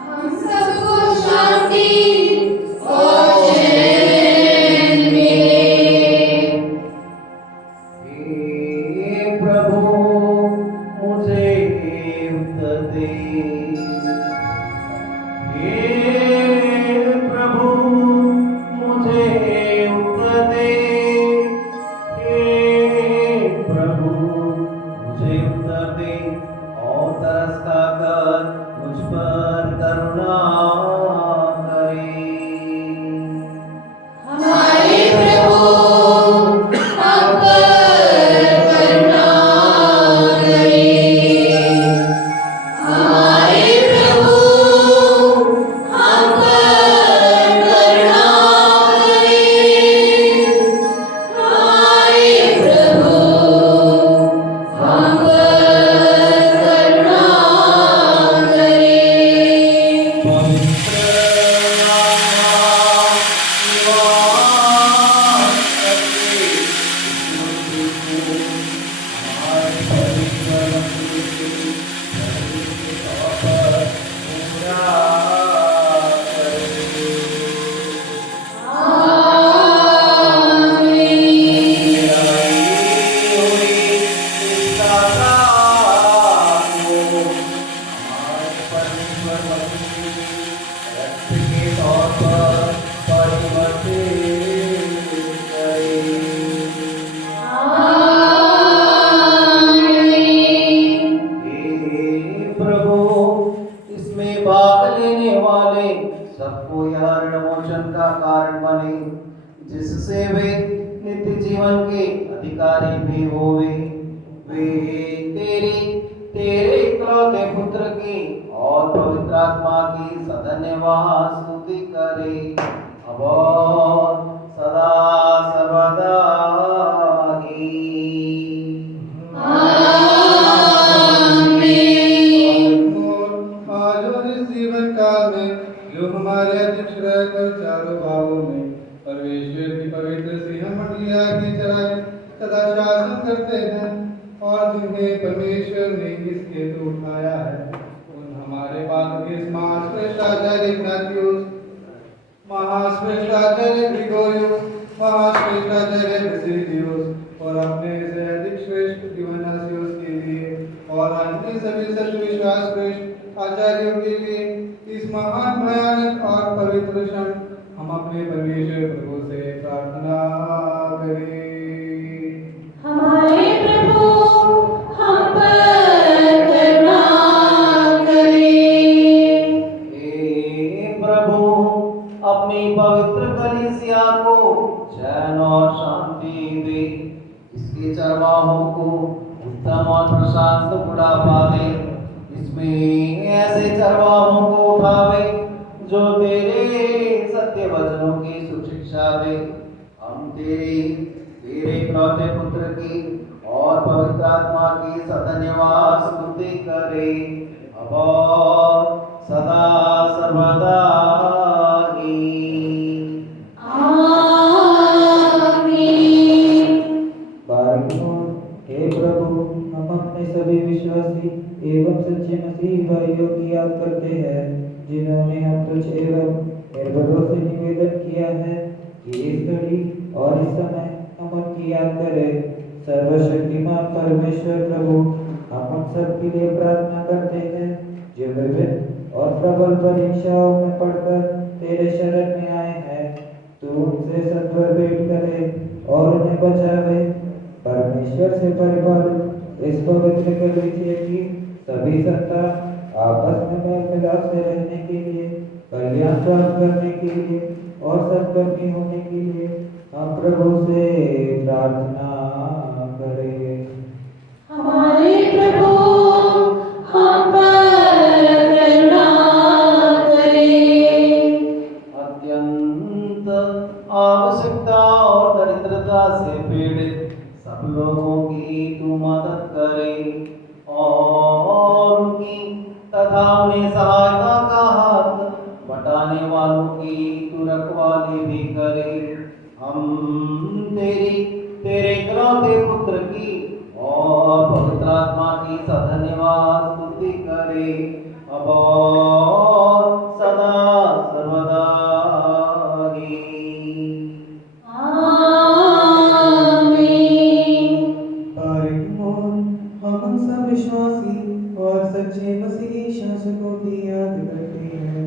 हम सबको शांति और चैन मिले। हे प्रभु, मुझे उत्तर दे। हे प्रभु, मुझे उत्तर दे। हे प्रभु, मुझे उत्तर दे और तरस खाकर मुझ पर करुणा करे। हमारे प्रभु, हम पर करुणा करे। जिससे वे नित्य जीवन के अधिकारी भी होवे। वे तेरे इकलौते पुत्र की और पवित्र आत्मा की सधन्यवाद स्तुति करे अब और सदा सर्वदा ही। आज और इस जीवन काल में जो हमारे अध्यक्ष रहकर चारों भावों में परमेश्वर की पवित्र सिंह मंडलिया की तरह सदा शासन करते हैं और जिन्हें परमेश्वर ने इस हेतु उठाया है, उन हमारे बालकेश महाश्रेष्ठ आचार्य इग्नातियुस, महाश्रेष्ठ आचार्य ग्रिगोरियुस, महाश्रेष्ठ आचार्य बेसिलियुस और अपने से अधिक श्रेष्ठ दिव्यनासियुस के लिए और अन्य सभी सत्विश्वास श्रेष्ठ आचार्यों के लिए इस महान भयानक और पवित्र क्षण हम अपने परमेश्वर प्रभु से प्रार्थना करें। हमारे प्रभु हम पर करुणा करें। हे प्रभु अपनी पवित्र कलीसिया को चैन और शांति दे, इसके चरवाहों को उत्तम और प्रशांत बुढ़ापा दे, इसमें ऐसे चरवाहों को उठावे जो तेरे सत्य वचनों की सुशिक्षा दे। हम तेरे इकलौते पुत्र की और पवित्र आत्मा की सधन्यवाद स्तुति करें अब और सदा सर्वदा ही। आमीन। बारिकों, हे प्रभु, हम अपने सभी विश्वासी एवं सच्चे मसीह भाइयों की याद करते हैं जिन्होंने हम तुझ एवं निर्भरों से निवेदन किया है कि इस घड़ी और इस समय हम उनकी याद करें। सर्वशक्तिमान परमेश्वर प्रभु, हम उन सब के लिए प्रार्थना करते हैं जो विभिन्न और प्रबल परीक्षाओं में पढ़कर तेरे शरण में आए हैं। तू उनसे सत्वर भेंट करे और उन्हें बचावे। परमेश्वर से परिपालित इस पवित्र कलीसिया की सभी संतान आपस में मेल मिलाप से रहने के लिए, कल्याण प्राप्त करने के लिए और सत्कर्मी होने के लिए हम प्रभु से प्रार्थना करें। हमारे प्रभु हम पर करुणा करें। अत्यंत आवश्यकता और दरिद्रता से पीड़ित सब लोगों की तू मदद करे और उनकी तथा उन्हें सहायता का हाथ बटाने वालों की तू रखवाली भी करे। हम तेरे इकलौते पुत्र की और पवित्र आत्मा की सधन्यवाद स्तुति करे अब और सदा सर्वदा ही। आमीन। हम सब विश्वासी और सच्चे मसीही शासकों की याद करते हैं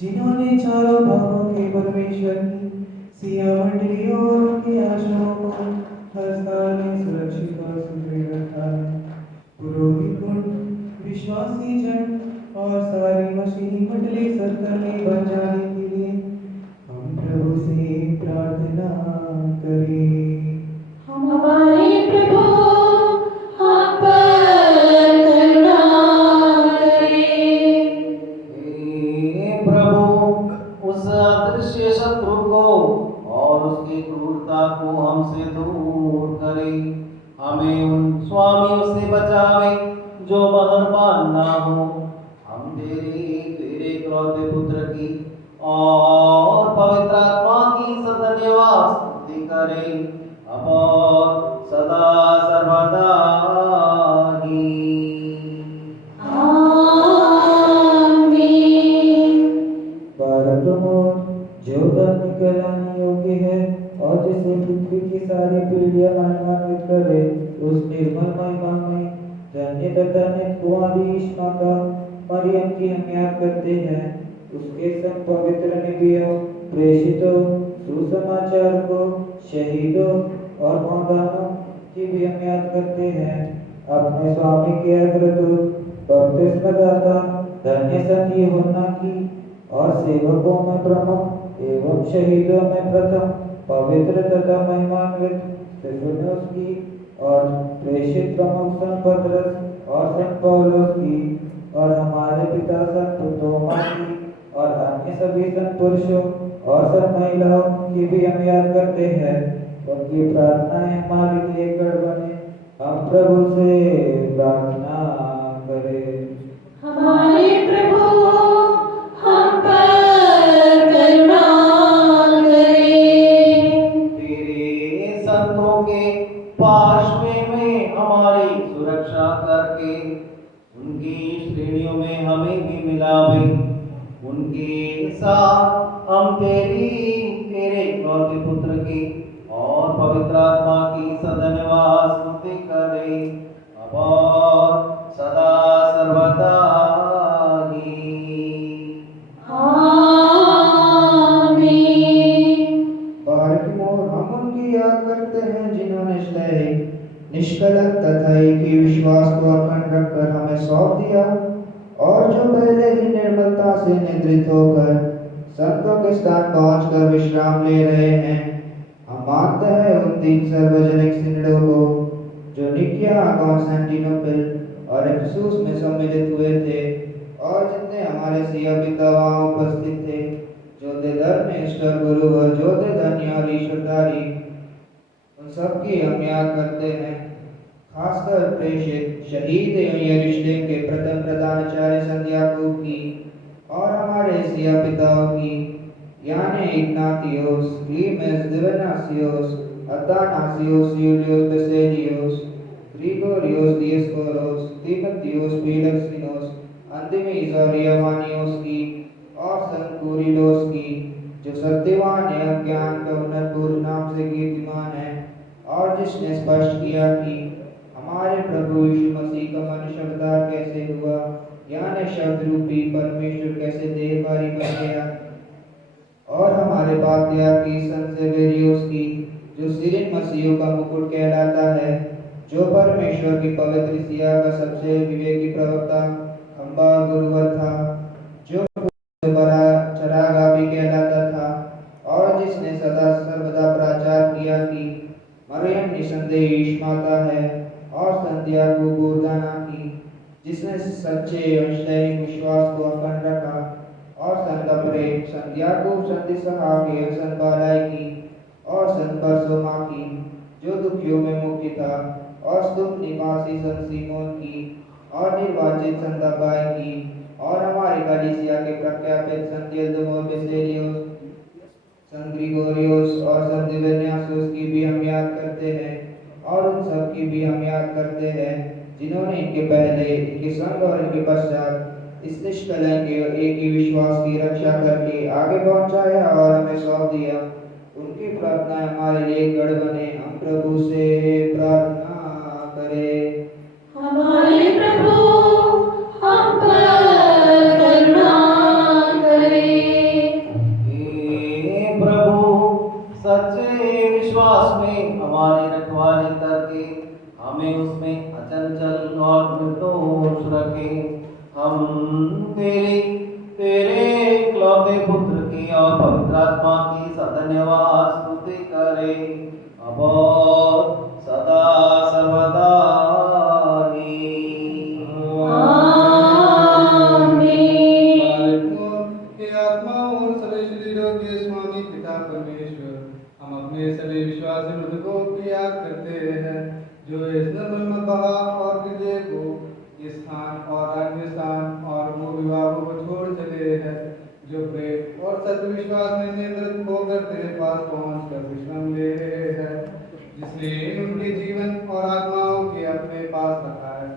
जिन्होंने चारों भागों के परमेश्वर की सिया मंडलियों और उनके आश्रमों को हर साल में सुरक्षित और सुदृढ़ रखा है। पुरोहितगण, विश्वासी जन और सारी मसीही मंडली सत्कर्मी बन जाने के लिए हम प्रभु से प्रार्थना करें। हम हमारे प्रभु हम पर करुणा करें। हे प्रभु उस अदृश्य शत्रु को और उसकी क्रूरता को हमसे दूर करे। हमें उन स्वामियों से बचावे जो बदरबान ना हो। हम तेरे इकलौते पुत्र की और पवित्र आत्मा की सधन्यवाद स्तुति करें अब और सदा सर्वदा ही। आमीन। बालकों, जो धन निकलाने योग्य है और जिसे पृथ्वी की सारी पीढ़ियां सम्मानित करे, उस निर्मल महिमा में धन्य तथा नित्य ईश्मा का मरियम की हम याद करते हैं। उसके संग पवित्र नबियों, प्रेषितों, सुसमाचार को, शहीदों और मौलानों की भी हम याद करते हैं। अपने स्वामी के अग्रदूत, बपतिस्मदाता, धन्य संत यूहन्ना की और सेवकों में प्रमुख एवं शहीदों में प्रथम पवित्र तथा महिमान्वित स्टेफानोस की और प्रेषित प्रमुख संत पतरस और संत पौलुस की और हमारे पिता संत तोमा की और अन्य सभी संत पुरुषों और संत महिलाओं की भी हम याद करते हैं। उनकी प्रार्थनाएं हमारे लिए गढ़ बने। हम प्रभु से प्रार्थना करें। हमारे प्रभु हम पर करुणा करें। तेरे संतों के पार्श्वे में हमारी सुरक्षा करके उनकी श्रेणियों में हमें भी मिलावे। उनके साथ हम तेरे इकलौते पुत्र की और पवित्र आत्मा की सदनवास स्तुति करें अब और सदा सर्वदा ही। आमीन। बारहवीं मोर हम उनकी याद करते हैं जिन्होंने दैहिक निष्कलंक तथा एक ही विश्वास को अखंड रखकर हमें सौंप दिया और जो पहले ही निर्मलता से निद्रित होकर संतों के स्थान पहुंचकर विश्राम ले रहे हैं। हम मानते हैं उन 3 सार्वजनिक सिनडों को जो निकिया, कॉन्स्टेंटिनोपल और इफिसुस में सम्मिलित हुए थे और जितने हमारे सिया पिता वहाँ उपस्थित थे, ज्योति धर्मिष्ठ गुरु और ज्योति धन्य और ईश्वरधारी, उन सब की हम याद करते हैं। खासकर प्रेषित शहीद यरूशलेम के प्रथम प्रधानाचार्य संत याकूब की और हमारे सिया पिताओं की, यानी इग्नातियोस, क्लीमेंस, दिवेनासियोस, अथानासियोस, यूलियोस बेसेलियोस, ग्रिगोरियोस दियस्कोरोस, तीमोथियोस, पीलक्सिनोस, अंतिमीस और यवानियोस की और संत कुरिलोस की, जो सत्यवान एवं ज्ञान का उन्नत पूर्ण नाम से कीर्तिमान है और जिसने स्पष्ट किया कि हमारे प्रभु यीशु मसीह का मनुष्य अवतार कैसे हुआ, यानी शब्द रूपी परमेश्वर कैसे देहधारी बन गया, और हमारे पात्यार्थी संत सेवेरियोस की, जो सिरिन मसीहों का मुकुट कहलाता है, जो परमेश्वर की पवित्र सिया का सबसे विवेकी प्रवक्ता, खंबा और गुरुवर था, जो बड़ा चरागा भी कहलाता था और जिसने सदा सर्वदा प्रचार किया कि मरियम निसंदेह यीशु माता है, और संत याकूब बुरदाना की, जिसने सच्चे अंशदैहिक विश्वास को अखंड रखा, और संत अपरे, संत याकूब, संत इसहाक, संत बालाई की और संत बरसोमा की, जो दुखियों में मुक्ति था, और स्तूप निवासी संत सीमोन की और निर्वाचित संत अबाई की, और हमारे कलीसिया के प्रख्यापित संत यल्दमोर बेसेलियोस, संत ग्रिगोरियोस और संत दिवेनासियोस की भी हम याद करते हैं, और उन सब की भी हम याद करते हैं जिन्होंने इनके पहले, इनके संग और इनके पश्चात इस निष्कलंक एक ही विश्वास की रक्षा करके आगे पहुंचाया और हमें सौंप दिया। उनकी प्रार्थना हमारे लिए गढ़ बने। हम प्रभु से प्रार्थना करें। हमारे प्रभु हम पर करुणा करें। हे प्रभु, सच्चे विश्वास में हमारी रखवाली करके हमें उसमें अचंचल और निर्दोष रखे। हम तेरे इकलौते पुत्र की और पवित्र आत्मा की सधन्यवाद स्तुति करें अब और सदा सर्वदा ही। आमीन। हे आत्मा और सभी शरीरों के स्वामी पिता परमेश्वर, हम अपने सभी विश्वासी मृतकों की याद करते हैं जो इस निर्मल बहाव और विजय को इस स्थान और अन्य स्थान और वो विवाहों को छोड़ चले हैं, जो प्रेम और सत्य विश्वास में निरंतर होकर तेरे पास पहुँच कर विश्राम ले रहे हैं, जिसने उनके जीवन और आत्माओं के अपने पास रखा है।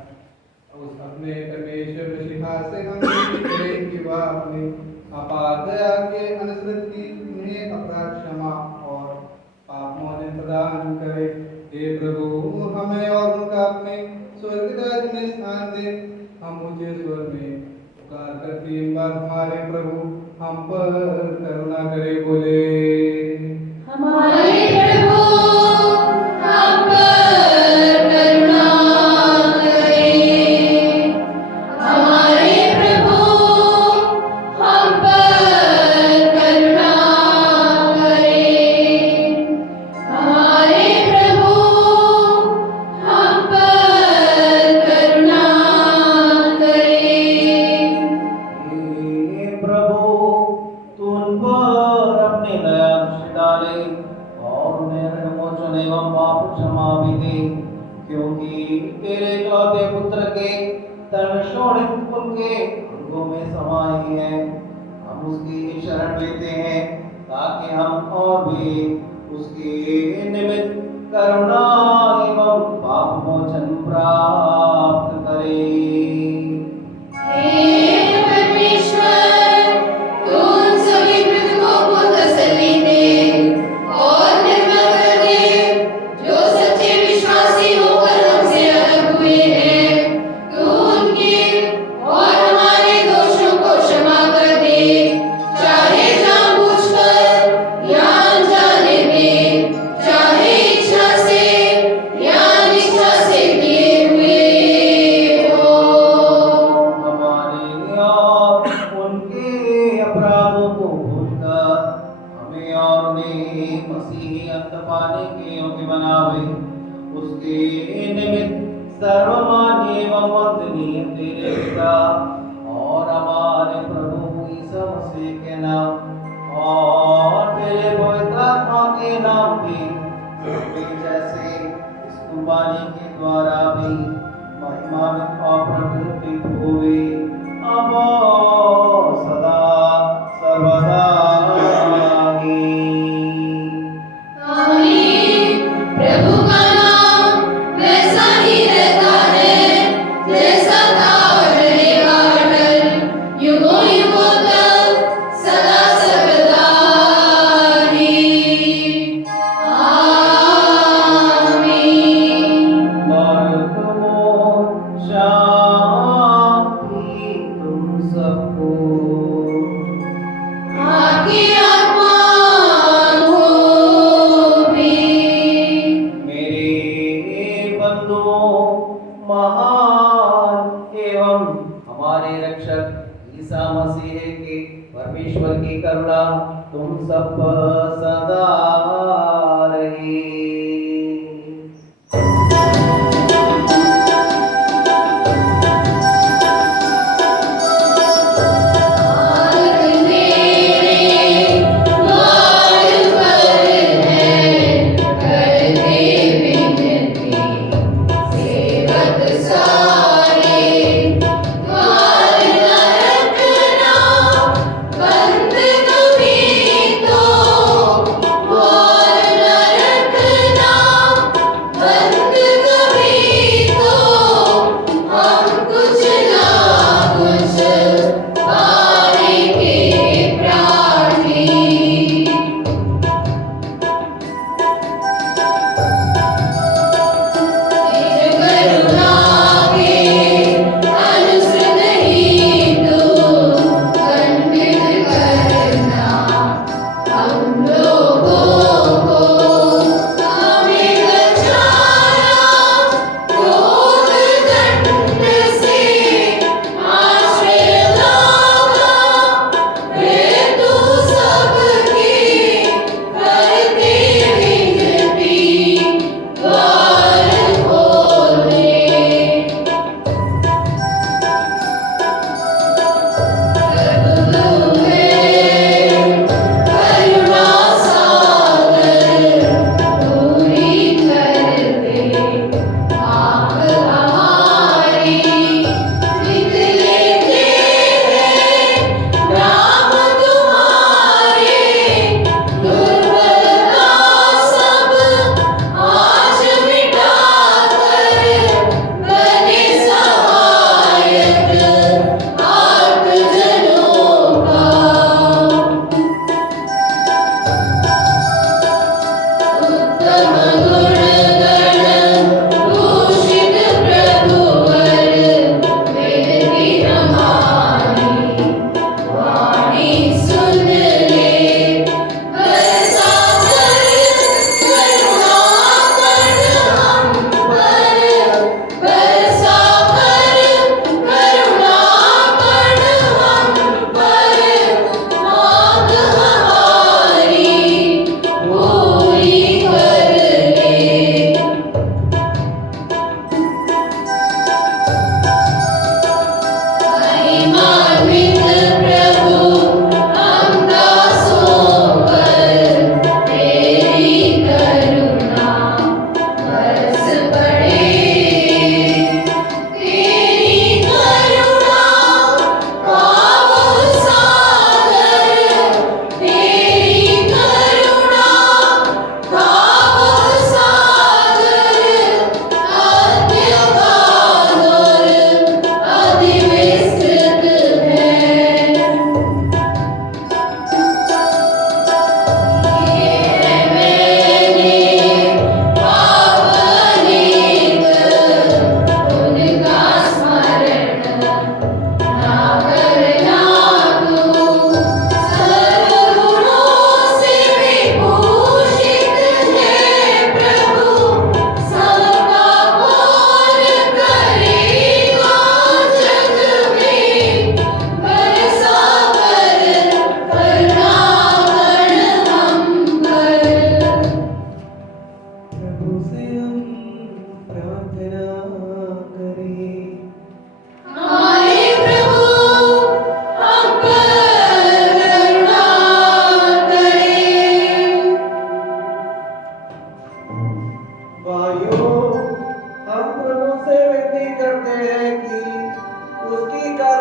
उस अपने परमेश्वर मसीहा से हम करें कि वह अपनी अपार दया के अनुसृत की उन्हें अपराध क्षमा और पाप मोचन प्रदान करे। हे प्रभु, हमें और उनका अपने स्वर्गराज में स्थान दे। हम ऊंचे स्वर में पुकार करके एक बार हमारे प्रभु हम पर करुणा करे बोले। हमारे प्रभु हम पर करुणा करें। हमारे प्रभु हम पर करुणा करें। युगों में समाई है। हम उसकी शरण लेते हैं ताकि हम और भी उसके निमित्त करुणा एवं पाप मोचन प्राप्त करें। हे परमेश्वर, तू उन सभी मृतकों को तसल्ली दे और निर्मल कर दे जो सच्चे विश्वासी होकर हमसे अलग हुए हैं। तू उनके और हमारे दोषों को क्षमा कर दे, चाहे जानबूझकर या अनजाने में, चाहे इच्छा से या अनिच्छा से किए हुए हो। हमारे और उनके अपराधों को भूलकर हमें और उन्हें मसीही अंत पाने के योग्य बनावे। उसके निमित्त सर्वमान्य एवं वंदनीय तेरे पिता और हमारे प्रभु यीशु मसीह के नाम और तेरे पवित्र आत्मा के नाम भी जैसे इस कुर्बानी के द्वारा भी महिमान्वित और प्रकटित हुए अब और सदा सर्वदा आमीन। प्रभु का नाम वैसा ही रहता है जैसा था और रहेगा अटल युगों युगों तक सदा सर्वदा ही। आमीन। शांति तुम सबको। आपकी आत्मा को भी। मेरे बंधुओं, महान एवं हमारे रक्षक ईसा मसीह के परमेश्वर की करुणा तुम सब पर सदा रहे। बंद कभी तो और न रखना।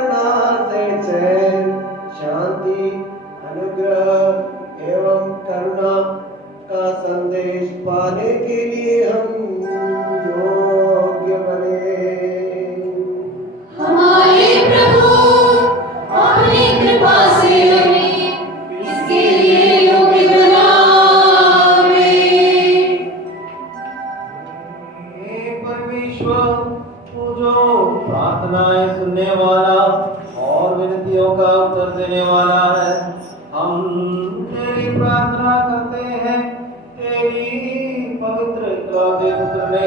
प्रार्थना से चैन, शांति, अनुग्रह एवं करुणा का संदेश पाने के लिए हम योग्य बने। हमारे प्रभु अपनी कृपा से हमें इसके लिए योग्य बनावे। हे परमेश्वर, तू जो प्रार्थनाएं सुनने वाला और विनतियों का उत्तर देने वाला है, हम तेरी प्रार्थना करते हैं। तेरी पवित्र इकलौते पुत्र ने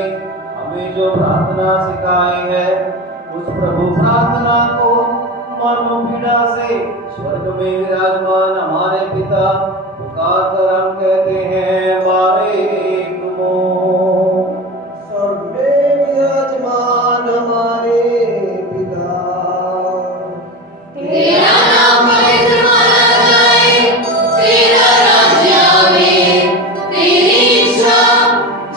हमें जो प्रार्थना सिखाई है, उस प्रभु प्रार्थना को मर्म पीड़ा से स्वर्ग में विराजमान हमारे पिता पुकार कर हम कहते हैं, बारे तुमो। स्वर्ग में विराजमान हमारे पिता, तेरा नाम पवित्र माना जाए, तेरा राज्य आवे, तेरी इच्छा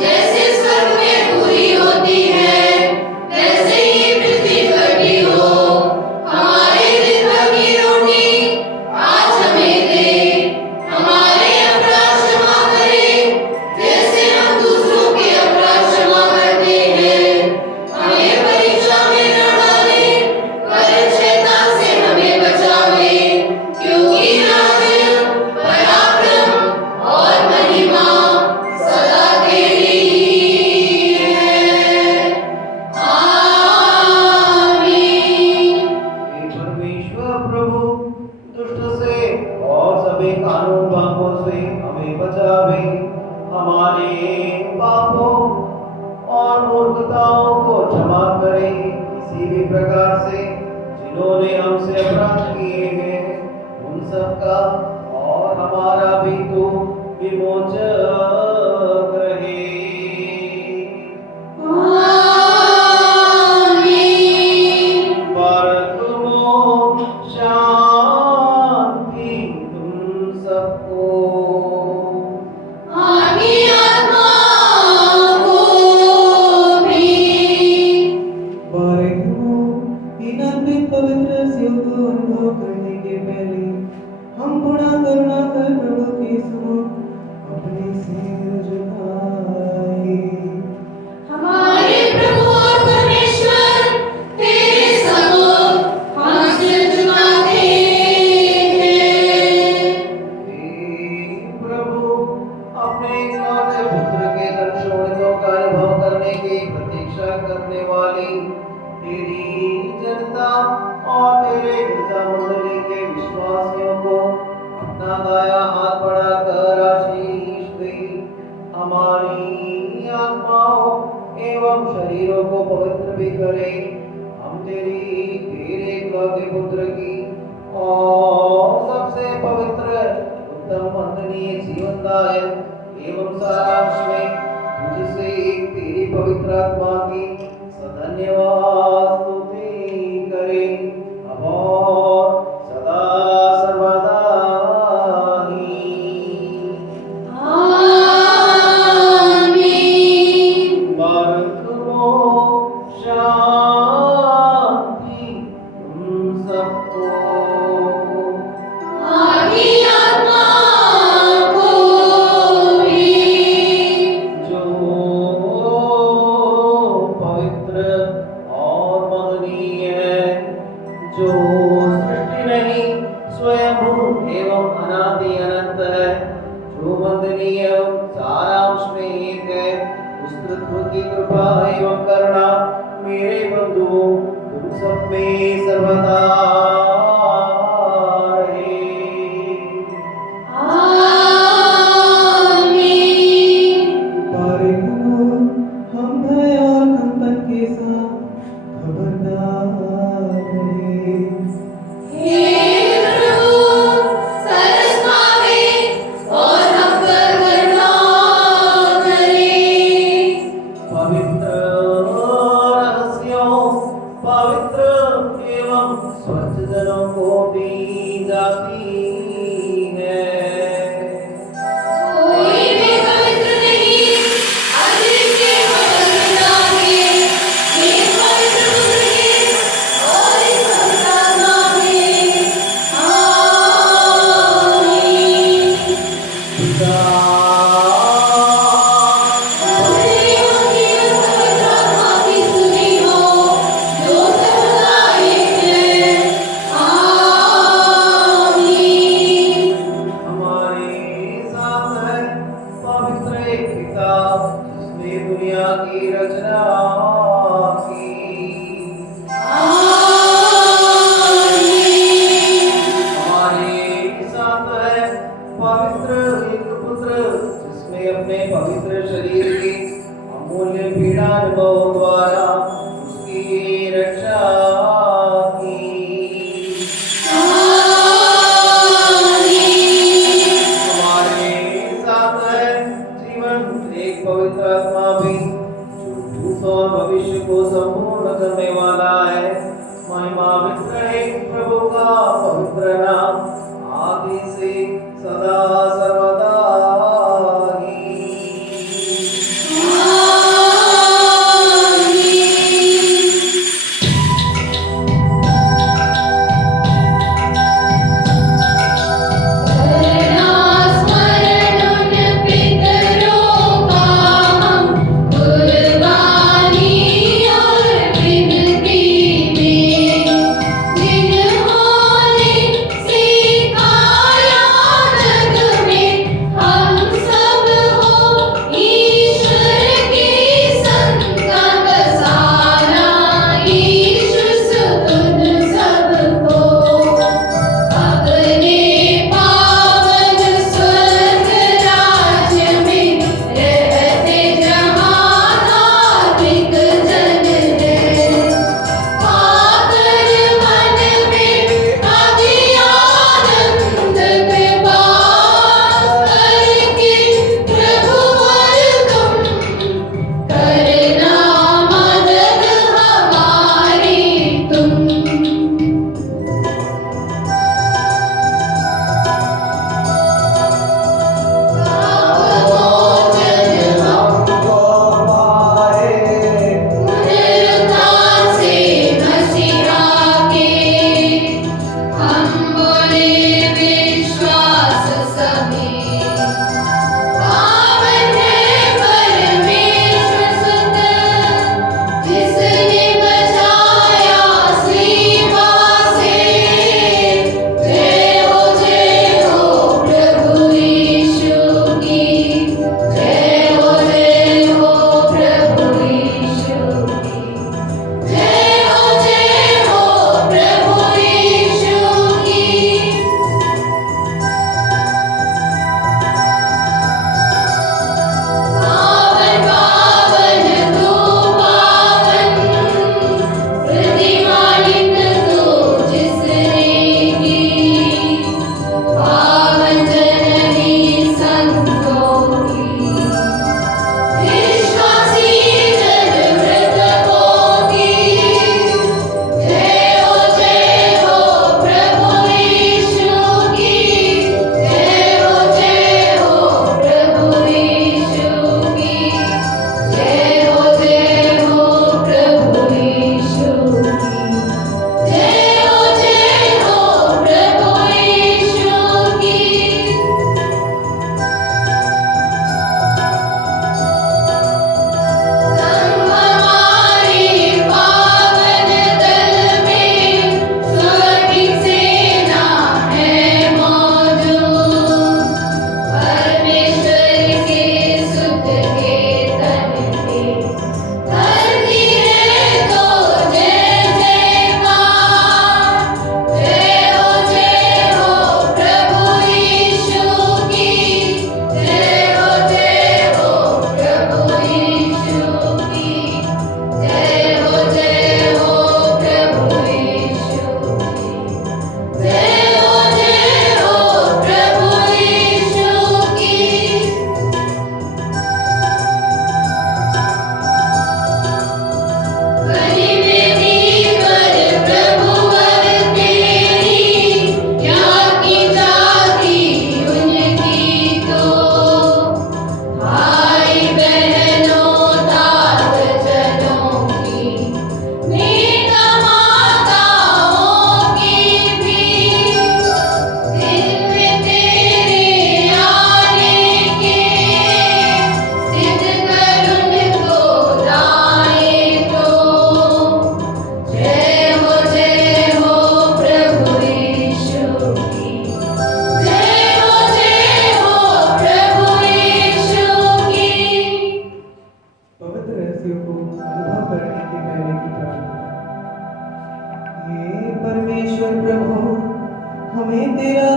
जैसे स्वर्ग में पूरी होती है, वैसे ही पृथ्वी पर भी हो। हमारे दिन भर की रोटी आज हमें दे, हमारे अपराध क्षमा करे, जैसे हम दूसरों के अपराध क्षमा करते हैं। हमें परीक्षा में न डाले, पर शैतान से हमें बचावे, क्योंकि राज्य, पराक्रम और महिमा सदा तेरी ही है। आमीन। हे परमेश्वर प्रभु, दुष्ट से और सभी कानून भंगों से हमें बचावे, हमारे पापों और मूर्खताओं को क्षमा करे, किसी भी प्रकार से जिन्होंने हमसे अपराध किए हैं उन सब का और हमारा भी तो विमोचक रहे। आमीन। पर तुम शांति तुम सबको। आपकी आत्मा को भी। बारिक हो इन अद्भुत पवित्र रस्सियों को अनुभव करने के पहले हम पुनः करुणा कर प्रभु के सम्मुख अपने सिर झुकाए। हमारे प्रभु और परमेश्वर, तेरे सम्मुख हम सिर झुकाते हैं। हे प्रभु, अपने इकलौते पुत्र के दर्शनों का अनुभव करने की प्रतीक्षा करने वाली तेरी जनता और तेरे गिरजा मंडली के विश्वासियों को अपना दाया हाथ बढ़ाकर आशीष दे। हमारी आत्माओं एवं शरीरों को पवित्र भी करे। हम तेरे इकलौते पुत्र की और सबसे पवित्र उत्तम वंदनीय जीवनदायक एवं सारांश में तुझसे तेरी पवित्र आत्मा की सधन्यवाद स्तुति करें अब और सदा सर्वदा ही। आमीन। बरकतो शांति तुम सबको। आपकी आत्मा को भी। जो पवित्र और महनीय है, जो सृष्टि नहीं स्वयंभू एवं अनादि अनंत है, जो वंदनीय सारांश में एक है, उस तत्व की कृपा एवं करुणा मेरे बंधुओं तुम सब में सर्वदा रहे। आमीन। बारिक हो हम भय और कंपन के साथ खबरदार रहे। हे प्रभु, तरस खावे और हम पर करुणा करे। पवित्र रहस्यों, पवित्र एवं स्वच्छ जनों को दी जाती है। कोई भी पवित्र नहीं, अतिरिक्त केवल पिता के, एक पवित्र पुत्र के और इस पवित्र प्रभु का पवित्र नाम आदि से सदा सर्वदा ही।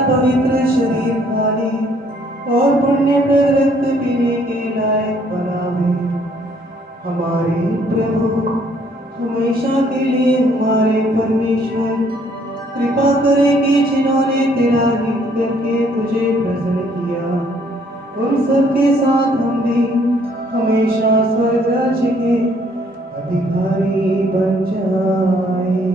पवित्र शरीर खाने और पुण्य प्रद रक्त पीने के लायक बनावे। हमारे प्रभु हमेशा के लिए हमारे परमेश्वर कृपा करे कि जिन्होंने तेरा हित करके तुझे प्रसन्न किया उन सब के साथ हम भी हमेशा स्वर्ग राज्य के अधिकारी बन जाए।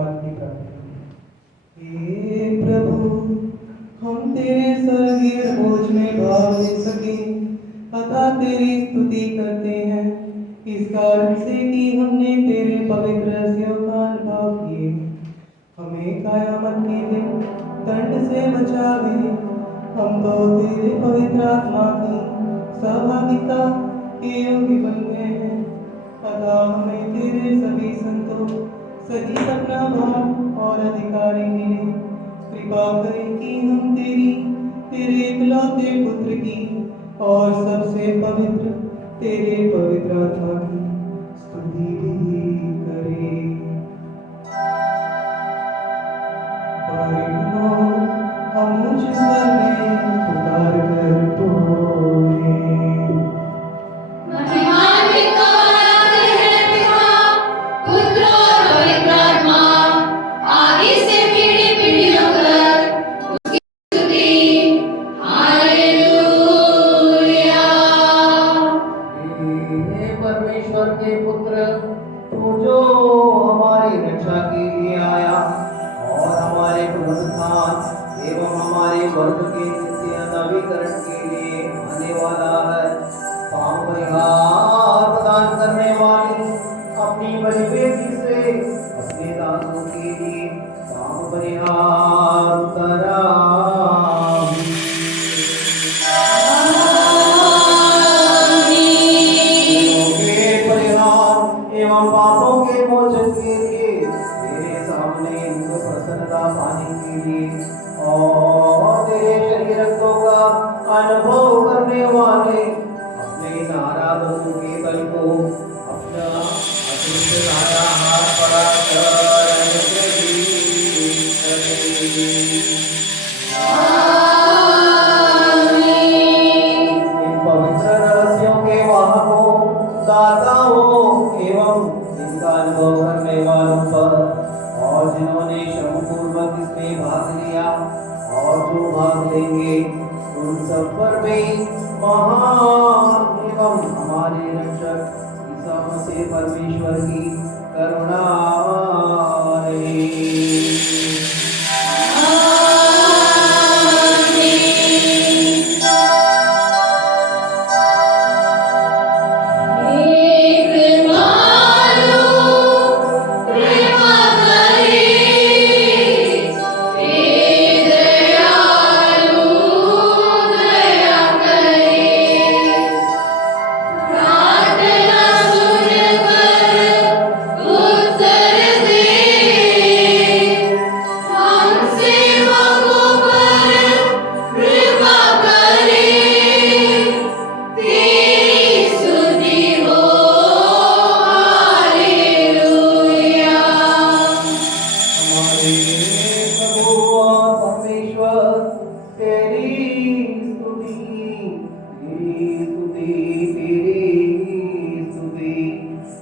आशीर्वाद की प्रार्थना। हे प्रभु, हम तेरे स्वर्गीय भोज में भाग ले सके अतः तेरी स्तुति करते हैं, इस कारण से कि हमने तेरे पवित्र रस्यों का अनुभव किए। हमें कयामत के दिन दंड से बचावे। हम तो तेरे पवित्र आत्मा की सहभागिता के योग्य बन गए हैं, अतः हमें तेरे सभी संतों सही अपना भाव और अधिकारी मिले। कृपा करें कि हम तेरे इकलौते पुत्र की और सबसे पवित्र तेरे पवित्र आत्मा की स्तुति भी करें। परिगणों, हम उच्च स्वर में पुकार कर बोले। महिमान्वित आराध्य है पिता, पुत्र और पवित्र आत्मा, आदि से पीढ़ी पीढ़ियों तक उसकी स्तुति। हालेलुया। हे परमेश्वर के पुत्र, तू जो हमारी रक्षा के लिए आया और हमारे पुनरुत्थान एवं हमारे वर्ग के नित्य नवीकरण के लिए आने वाला है, पाप परिहार प्रदान करने वाली अपनी बलिवेदी से अपने दासों के लिए पाप परिहार करावी। के परिहार एवं पापों के मोचन के लिए तेरे सामने इनको प्रसन्नता पाने के लिए और तेरे शरीर रक्तों का अनुभव करने वाले अपने आराधकों के दल को अपना अतुल्य धारा हाथ बढ़ाकर इन पवित्र रहस्यों के वाहकों, दाताओं एवं इनका अनुभव करने वालों पर और जिन्होंने श्रम पूर्वक इसमें भाग लिया और जो भाग लेंगे उन सब पर भी महान एवं हमारे रक्षक ईसा मसीह परमेश्वर की करुणा रहे।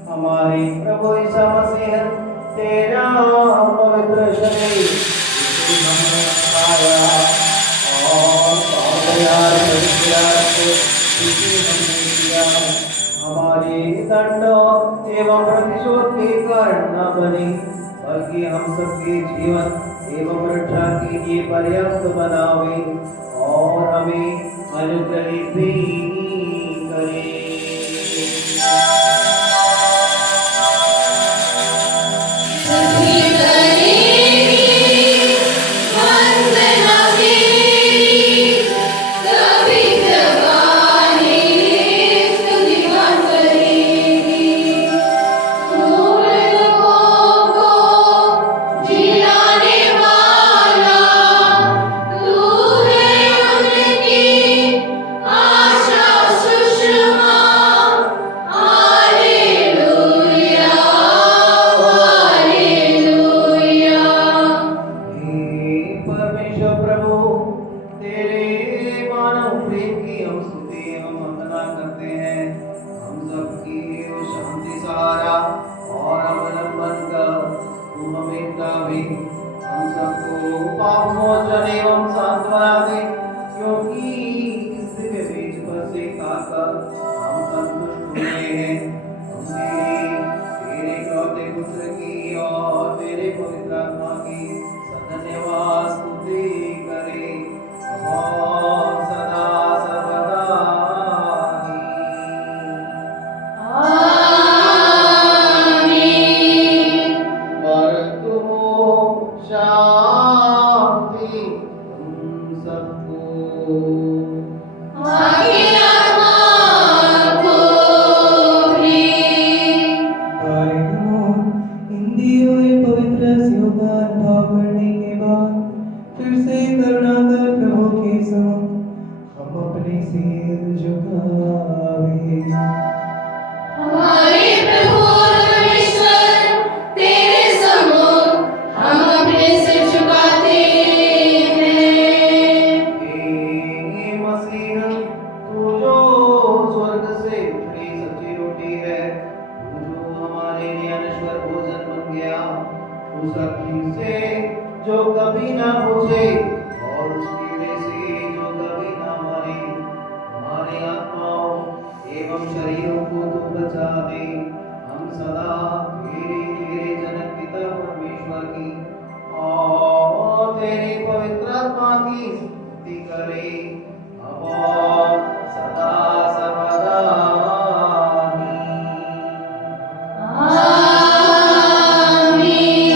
हमारे प्रभु ईसा मसीह तेरा पवित्र शरीर जिसे हमने खाया और पापयार जिसे हमने किया, हमारे दंड एवं प्रतिशोध के कारण न बने, बल्कि हम सबके जीवन एवं रक्षा के लिए पर्याप्त बनावे और हमें अनुग्रहित भी करे। तेरे इकलौते पुत्र की और तेरे पवित्र शांति तुम सबको। आपकी आत्मा को भी। कार्यक्रमों इन दिए हुए पवित्र रस्सियों का अनुभव करने के बाद फिर से करुणा कर प्रभु के सम्मुख हम अपने सिर झुकावे। हमारे प्रभु और परमेश्वर तेरे सम्मुख हम अपने सिर झुकाते हैं। हे मसीह, तू जो स्वर्ग से उतरी सच्ची रोटी है, तू जो हमारे लिए अनश्वर भोजन बन गया, उस अग्नि से जो कभी ना बुझे और उस कीड़े से जो कभी ना मरे, हमारी आत्माओं एवं शरीरों को तू बचा दे। हम सदा तेरे तेरे जनक पिता परमेश्वर की और तेरी पवित्र आत्मा की स्तुति करे अब और सदा सर्वदा ही। आमीन।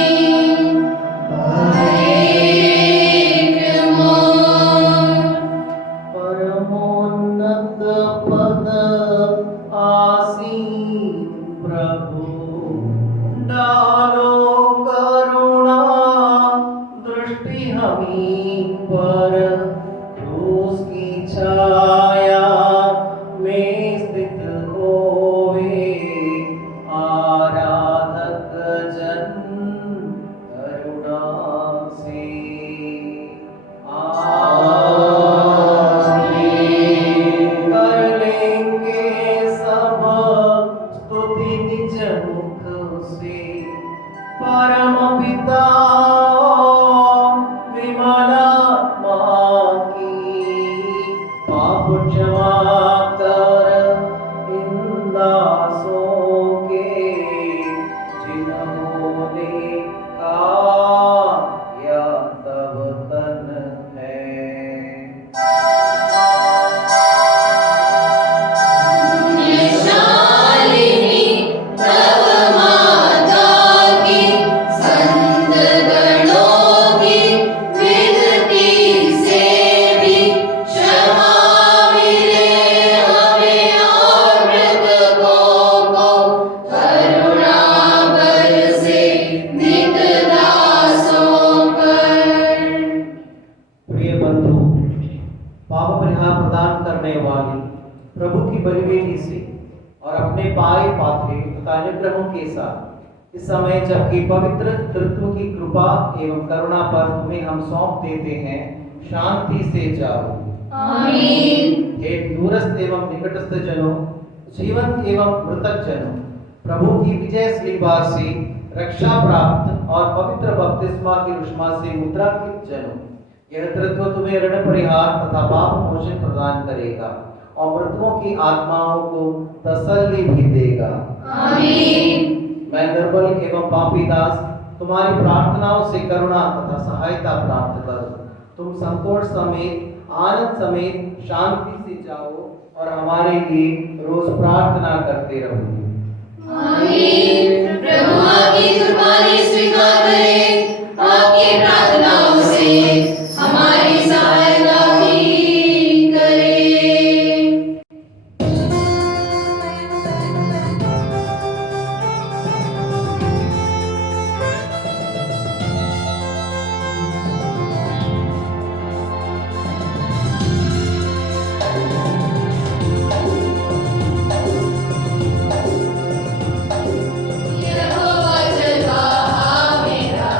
परमोन्नत पद आसीन प्रभु, डालो करुणा दृष्टि हमी पर, क्रूस की छाया में स्थित होवे आराधक जन करुणा से। आमीन। कर लेंगे सब स्तुति निज मुख से, परम पिता विमलात्मा की, पाप क्षमा कर इन दासों के, जिन्होंने काया तब तन है। निशालिनी तव माता की, संत गणों की विनती से भी क्षमा मिले हमें और मृतकों को करुणा बरसे नित दासों पर। प्रिय बंधु, पाप परिहार प्रदान करने वाली प्रभु की बलिवेदी से और अपने पाए पात्रे तथा अनुग्रहों के साथ इस समय जबकि पवित्र तृत्व की कृपा एवं करुणा पर तुम्हें हम सौंप देते हैं, शांति से जाओ। आमीन। हे दूरस्थ एवं निकटस्थ जनों, जीवंत एवं मृतक जनों, प्रभु की विजय श्रीबा से रक्षा प्राप्त और पवित्र बपतिस्मा की रुष्मा से मुद्रांकित जनों, यह तृत्व तुम्हें ऋण परिहार तथा पाप मोचन प्रदान करेगा और मृतकों की आत्माओं को तसल्ली भी देगा। आमीन। मैं निर्बल एवं पापी दास तुम्हारी प्रार्थनाओं से करुणा तथा सहायता प्राप्त करूं। तुम संतोष समेत आनंद समेत शांति से जाओ और हमारे लिए रोज प्रार्थना करते रहो। आमीन। प्रभु आपकी कुर्बानी स्वीकार करें, आपकी प्रार्थनाओं से हमारी सहायता भी करें। यहोवा जलवा मेरा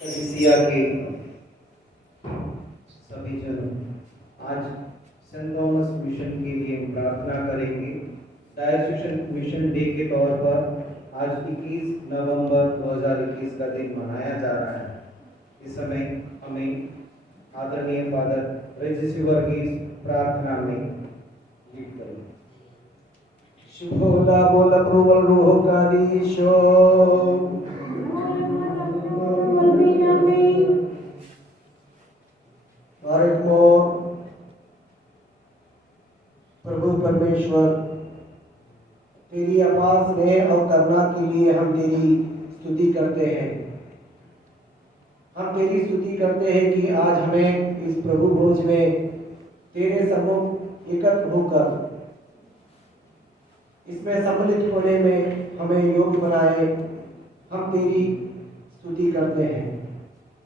एशिया के सभी जन आज सेंट थॉमस मिशन के लिए प्रार्थना करेंगे। डायोसीन मिशन डे के तौर पर आज 21 नवंबर 2021 का दिन मनाया जा रहा है। इस समय हमें आदरणीय फादर रेजिस वर्गीस प्रार्थना में लीड करें। शुभोदा बोल प्रबल रूह का दीशो और एक मोर प्रभु परमेश्वर तेरी अपार स्नेह और करुणा के लिए हम तेरी स्तुति करते हैं। हम तेरी स्तुति करते हैं कि आज हमें इस प्रभु भोज में तेरे सम्मुख एकत्र होकर इसमें सम्मिलित होने में हमें योग्य बनाए। हम तेरी स्तुति करते हैं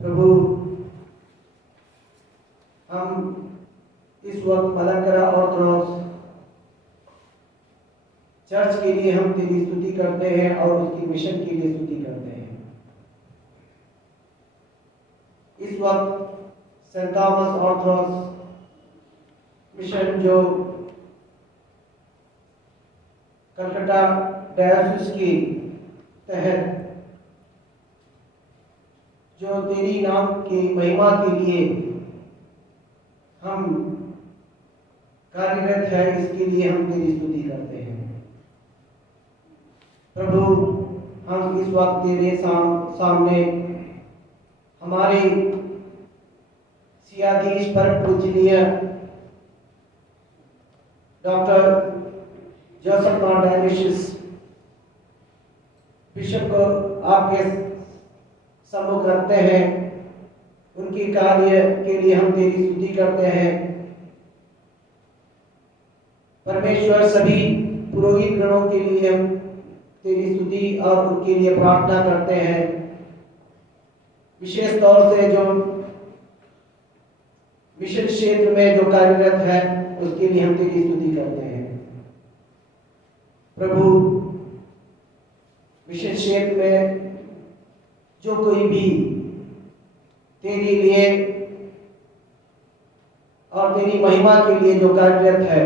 प्रभु। हम इस वक्त मलंकरा ऑर्थोडॉक्स चर्च के लिए हम तेरी स्तुति करते हैं और उसकी मिशन के लिए स्तुति करते हैं। इस वक्त सेंट थॉमस ऑर्थोडॉक्स मिशन जो कलकत्ता डायोसिस के तहत जो तेरी नाम की महिमा के लिए हम कार्यरत है, इसके लिए हम तेरी स्तुति करते हैं प्रभु। हम इस वक्त तेरे सामने हमारे सियाधीश परम पूजनीय डॉक्टर जोसेफ डायनेशियस बिशप को आपके सम्मुख रखते हैं। उनके कार्य के लिए हम तेरी स्तुति करते हैं परमेश्वर। सभी पुरोहित गणों के लिए हम तेरी स्तुति और उनके लिए प्रार्थना करते हैं। विशेष तौर से जो मिशन क्षेत्र में जो कार्यरत है उसके लिए हम तेरी स्तुति करते हैं प्रभु। मिशन क्षेत्र में जो कोई भी तेरे लिए और तेरी महिमा के लिए जो कार्यरत है,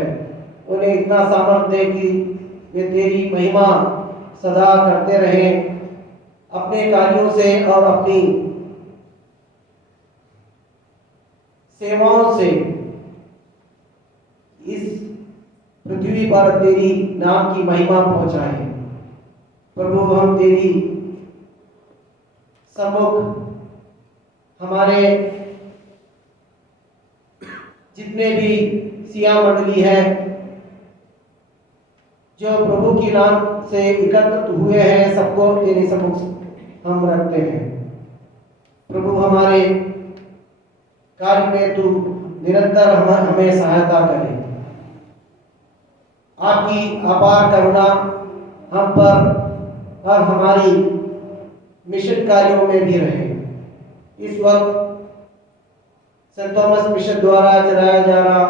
उन्हें इतना सामर्थ्य दे कि वे तेरी महिमा सदा करते रहें अपने कार्यों से और अपनी सेवाओं से इस पृथ्वी पर तेरी नाम की महिमा पहुंचाएं प्रभु। हम तेरी सम्मुख हमारे जितने भी सिया मंडली है जो प्रभु के नाम से एकत्रित हुए हैं, सबको तेरे सम्मुख हम रखते हैं प्रभु। हमारे कार्य में तू निरंतर हमें सहायता करे। आपकी अपार करुणा हम पर और हमारी मिशन कार्यों में भी रहे। इस वक्त सेंट थॉमस मिशन द्वारा चलाया जा रहा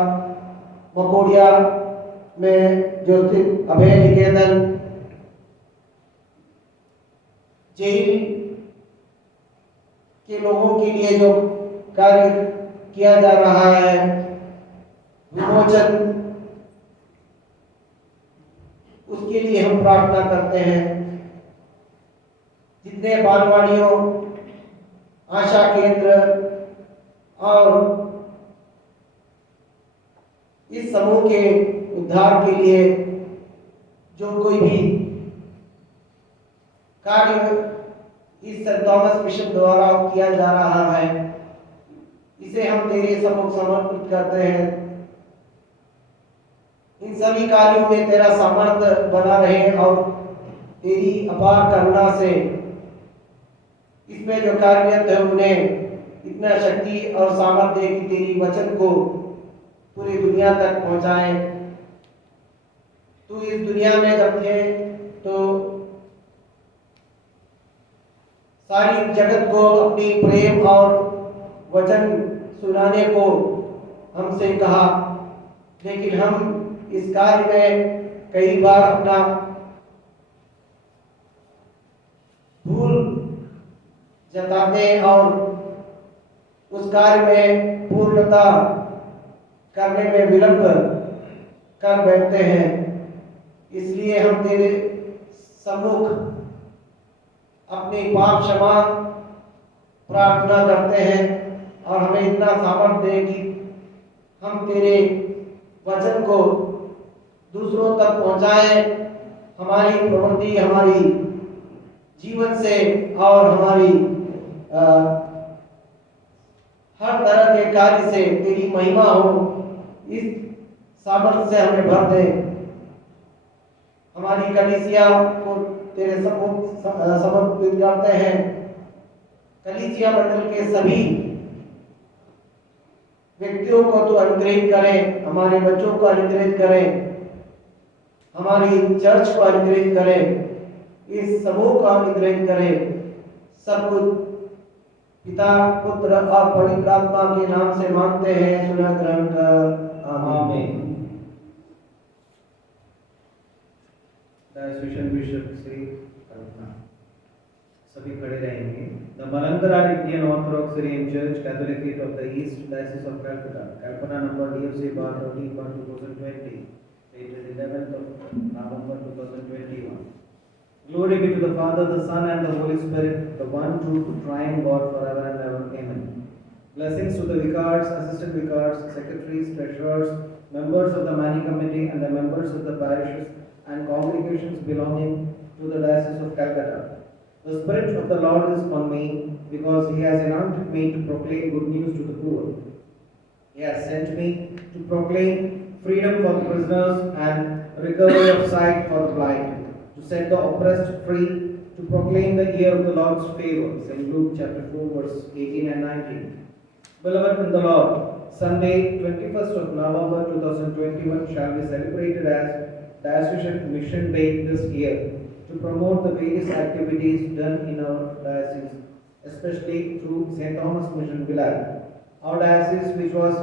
मकोड़िया में जो स्थित अभय निकेतन जेल के लोगों के लिए जो कार्य किया जा रहा है, विमोचन, उसके लिए हम प्रार्थना करते हैं। जितने बालवाड़ियों, आशा केंद्र और इस समूह के उद्धार के लिए जो कोई भी कार्य इस सेंट थॉमस मिशन द्वारा किया जा रहा है, इसे हम तेरे सम्मुख समर्पित करते हैं। इन सभी कार्यों में तेरा सामर्थ्य बना रहे और तेरी अपार करुणा से इसमें जो कार्यरत है उन्हें इतना शक्ति और सामर्थ्य कि तेरी वचन को पूरी दुनिया तक पहुंचाएं। तू इस दुनिया में जब थे तो सारी जगत को अपनी प्रेम और वचन सुनाने को हमसे कहा, लेकिन हम इस कार्य में कई बार अपना भूल जताते हैं और उस कार्य में पूर्णता करने में विलंब कर बैठते हैं। इसलिए हम तेरे सम्मुख अपनी पाप क्षमा प्रार्थना करते हैं और हमें इतना सामर्थ्य दे कि हम तेरे वचन को दूसरों तक पहुंचाएं, हमारी प्रवृत्ति, हमारी जीवन से और हमारी हर तरह के कार्य से तेरी महिमा हो, इस सामर्थ्य से हमें भर दे। हमारी कलीसिया को तेरे सम्मुख समर्पित करते हैं। कलीसिया मंडल के सभी व्यक्तियों को तो अनुग्रहित करें, हमारे बच्चों को अनुग्रहित करें, हमारी चर्च को अनुग्रहित करें, इस समूह को अनुग्रहित करें। सब कुछ पिता, पुत्र और पवित्र आत्मा के नाम से मांगते हैं, सुना ग्रहण कर, आमीन। डायोसीन बिशप श्री कल्पना सभी खड़े रहेंगे। The Malankara Indian Orthodox Syrian Church Catholic Rite of the East Diocese of Calcutta, Kalpana number DFC bar 13/2020, dated 11th of November 2021. Glory be to the Father, the Son, and the Holy Spirit, the one true triune God, forever and ever. Amen. Blessings to the vicars, assistant vicars, secretaries, treasurers, members of the Mani Committee, and the members of the parishes and congregations belonging to the Diocese of Calcutta. The Spirit of the Lord is on me, because He has anointed me to proclaim good news to the poor. He has sent me to proclaim freedom for the prisoners and recovery of sight for the blind, to set the oppressed free, to proclaim the year of the Lord's favor. St. Luke chapter 4 verse 18 and 19. Beloved in the Lord, Sunday 21st of November 2021 shall be celebrated as Diocesan Mission Day this year, to promote the various activities done in our diocese, especially through St. Thomas Mission Villar. Our diocese, which was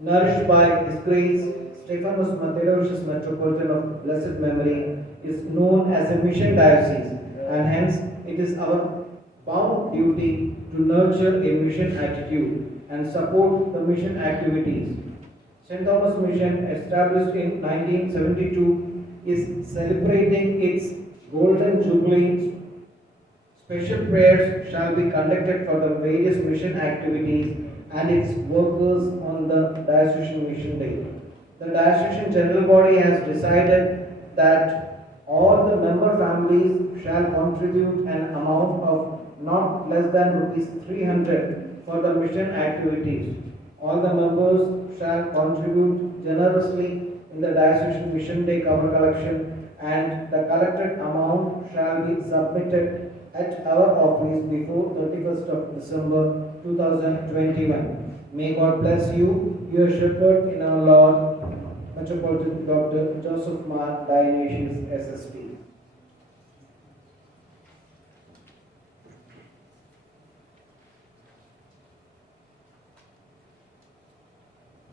nourished by His Grace Stephanos Mattheodorus, Metropolitan of blessed memory, is known as a mission diocese, and hence it is our bound duty to nurture a mission attitude and support the mission activities. St. Thomas Mission, established in 1972, is celebrating its Golden Jubilee. Special prayers shall be conducted for the various mission activities and its workers on the Diocesan Mission Day. The Diocesan General Body has decided that all the member families shall contribute an amount of not less than rupees 300 for the mission activities. All the members shall contribute generously in the Diocesan Mission Day cover collection, and the collected amount shall be submitted at our office before 31st of December 2021. May God bless you, your shepherd in our Lord, Metropolitan Dr. Joseph Mar Dionysius, SSP.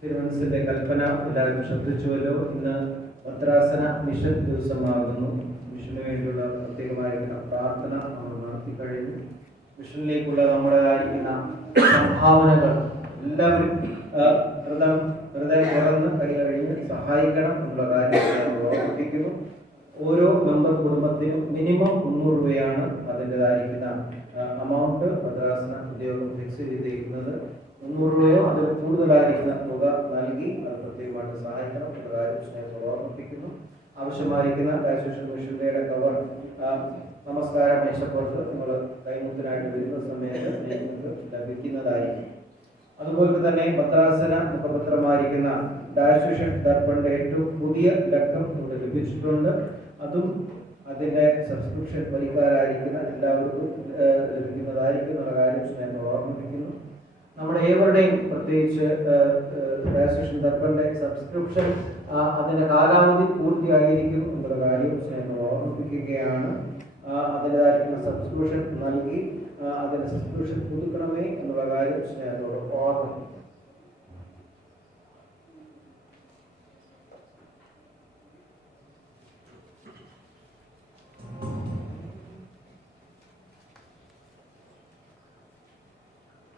തിരുവനന്തപുരത്തെ കൽപ്പന എല്ലാവരും ശ്രദ്ധിച്ചുവല്ലോ. ഇന്ന് ഭദ്രാസന mission ദിവസമാകുന്നു. മിഷന് വേണ്ടിയുള്ള പ്രത്യേകമായിരിക്കുന്ന പ്രാർത്ഥന നമ്മൾ നടത്തി കഴിഞ്ഞു. മിഷനിലേക്കുള്ള നമ്മുടേതായിരിക്കുന്ന സംഭാവനകൾ എല്ലാവരും ഹൃദയം തുറന്ന് കൈകഴിഞ്ഞ് സഹായിക്കണം എന്നുള്ള കാര്യം ഞാൻ ഓർമ്മിപ്പിക്കുന്നു. ഓരോ മെമ്പർ കുടുംബത്തിനും മിനിമം 300 രൂപയാണ് അതിൻ്റെതായിരിക്കുന്ന അമൗണ്ട് ഭദ്രാസന ഉദ്യോഗം ഫിക്സ് ചെയ്തിരിക്കുന്നത്. 300 രൂപയോ അതിൽ കൂടുതലായിരിക്കുന്ന തുക നൽകി അത് പ്രത്യേകമായിട്ട് സഹായിക്കണം എന്നുള്ള കാര്യം സ്നേഹത്തോടെ ഓർമ്മിപ്പിക്കുന്നു. ആവശ്യമായിരിക്കുന്ന ഡയോസിൻ മിഷൻ ഡേയുടെ കവർ നമസ്കാര മേശപ്പുറത്ത് നിങ്ങൾ കൈമുത്തിനായിട്ട് വരുന്ന സമയത്ത് നിങ്ങൾക്ക് ലഭിക്കുന്നതായിരിക്കും. അതുപോലെ തന്നെ ഭദ്രാസന മുഖപത്രമായിരിക്കുന്ന ഡയോസിൻ ദർപ്പണിന്റെ ഏറ്റവും പുതിയ ലക്കം ഇവിടെ ലഭിച്ചിട്ടുണ്ട്. അതും അതിൻ്റെ സബ്സ്ക്രിപ്ഷൻ വരിക്കാരായിരിക്കുന്ന എല്ലാവർക്കും ലഭിക്കുന്നതായിരിക്കും എന്നുള്ള കാര്യം സ്നേഹത്തോടെ ഓർമ്മിപ്പിക്കുന്നു. നമ്മുടെ ഏവരുടെയും പ്രത്യേകിച്ച് ഡയോസിൻ ദർപ്പണിന്റെ സബ്സ്ക്രിപ്ഷൻ അതിൻ്റെ കാലാവധി പൂർത്തിയായിരിക്കും എന്നുള്ള കാര്യം സ്നേഹത്തോടെ ഓർമ്മിപ്പിക്കുകയാണ്. അതിൻ്റെതായിരിക്കുന്ന സബ്സ്ക്രിപ്ഷൻ നൽകി അതിൻ്റെ സബ്സ്ക്രിപ്ഷൻ പുതുക്കണമേ എന്നുള്ള കാര്യം സ്നേഹത്തോട് ഓർമ്മിപ്പിക്കും.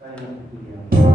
काय नसते तुझी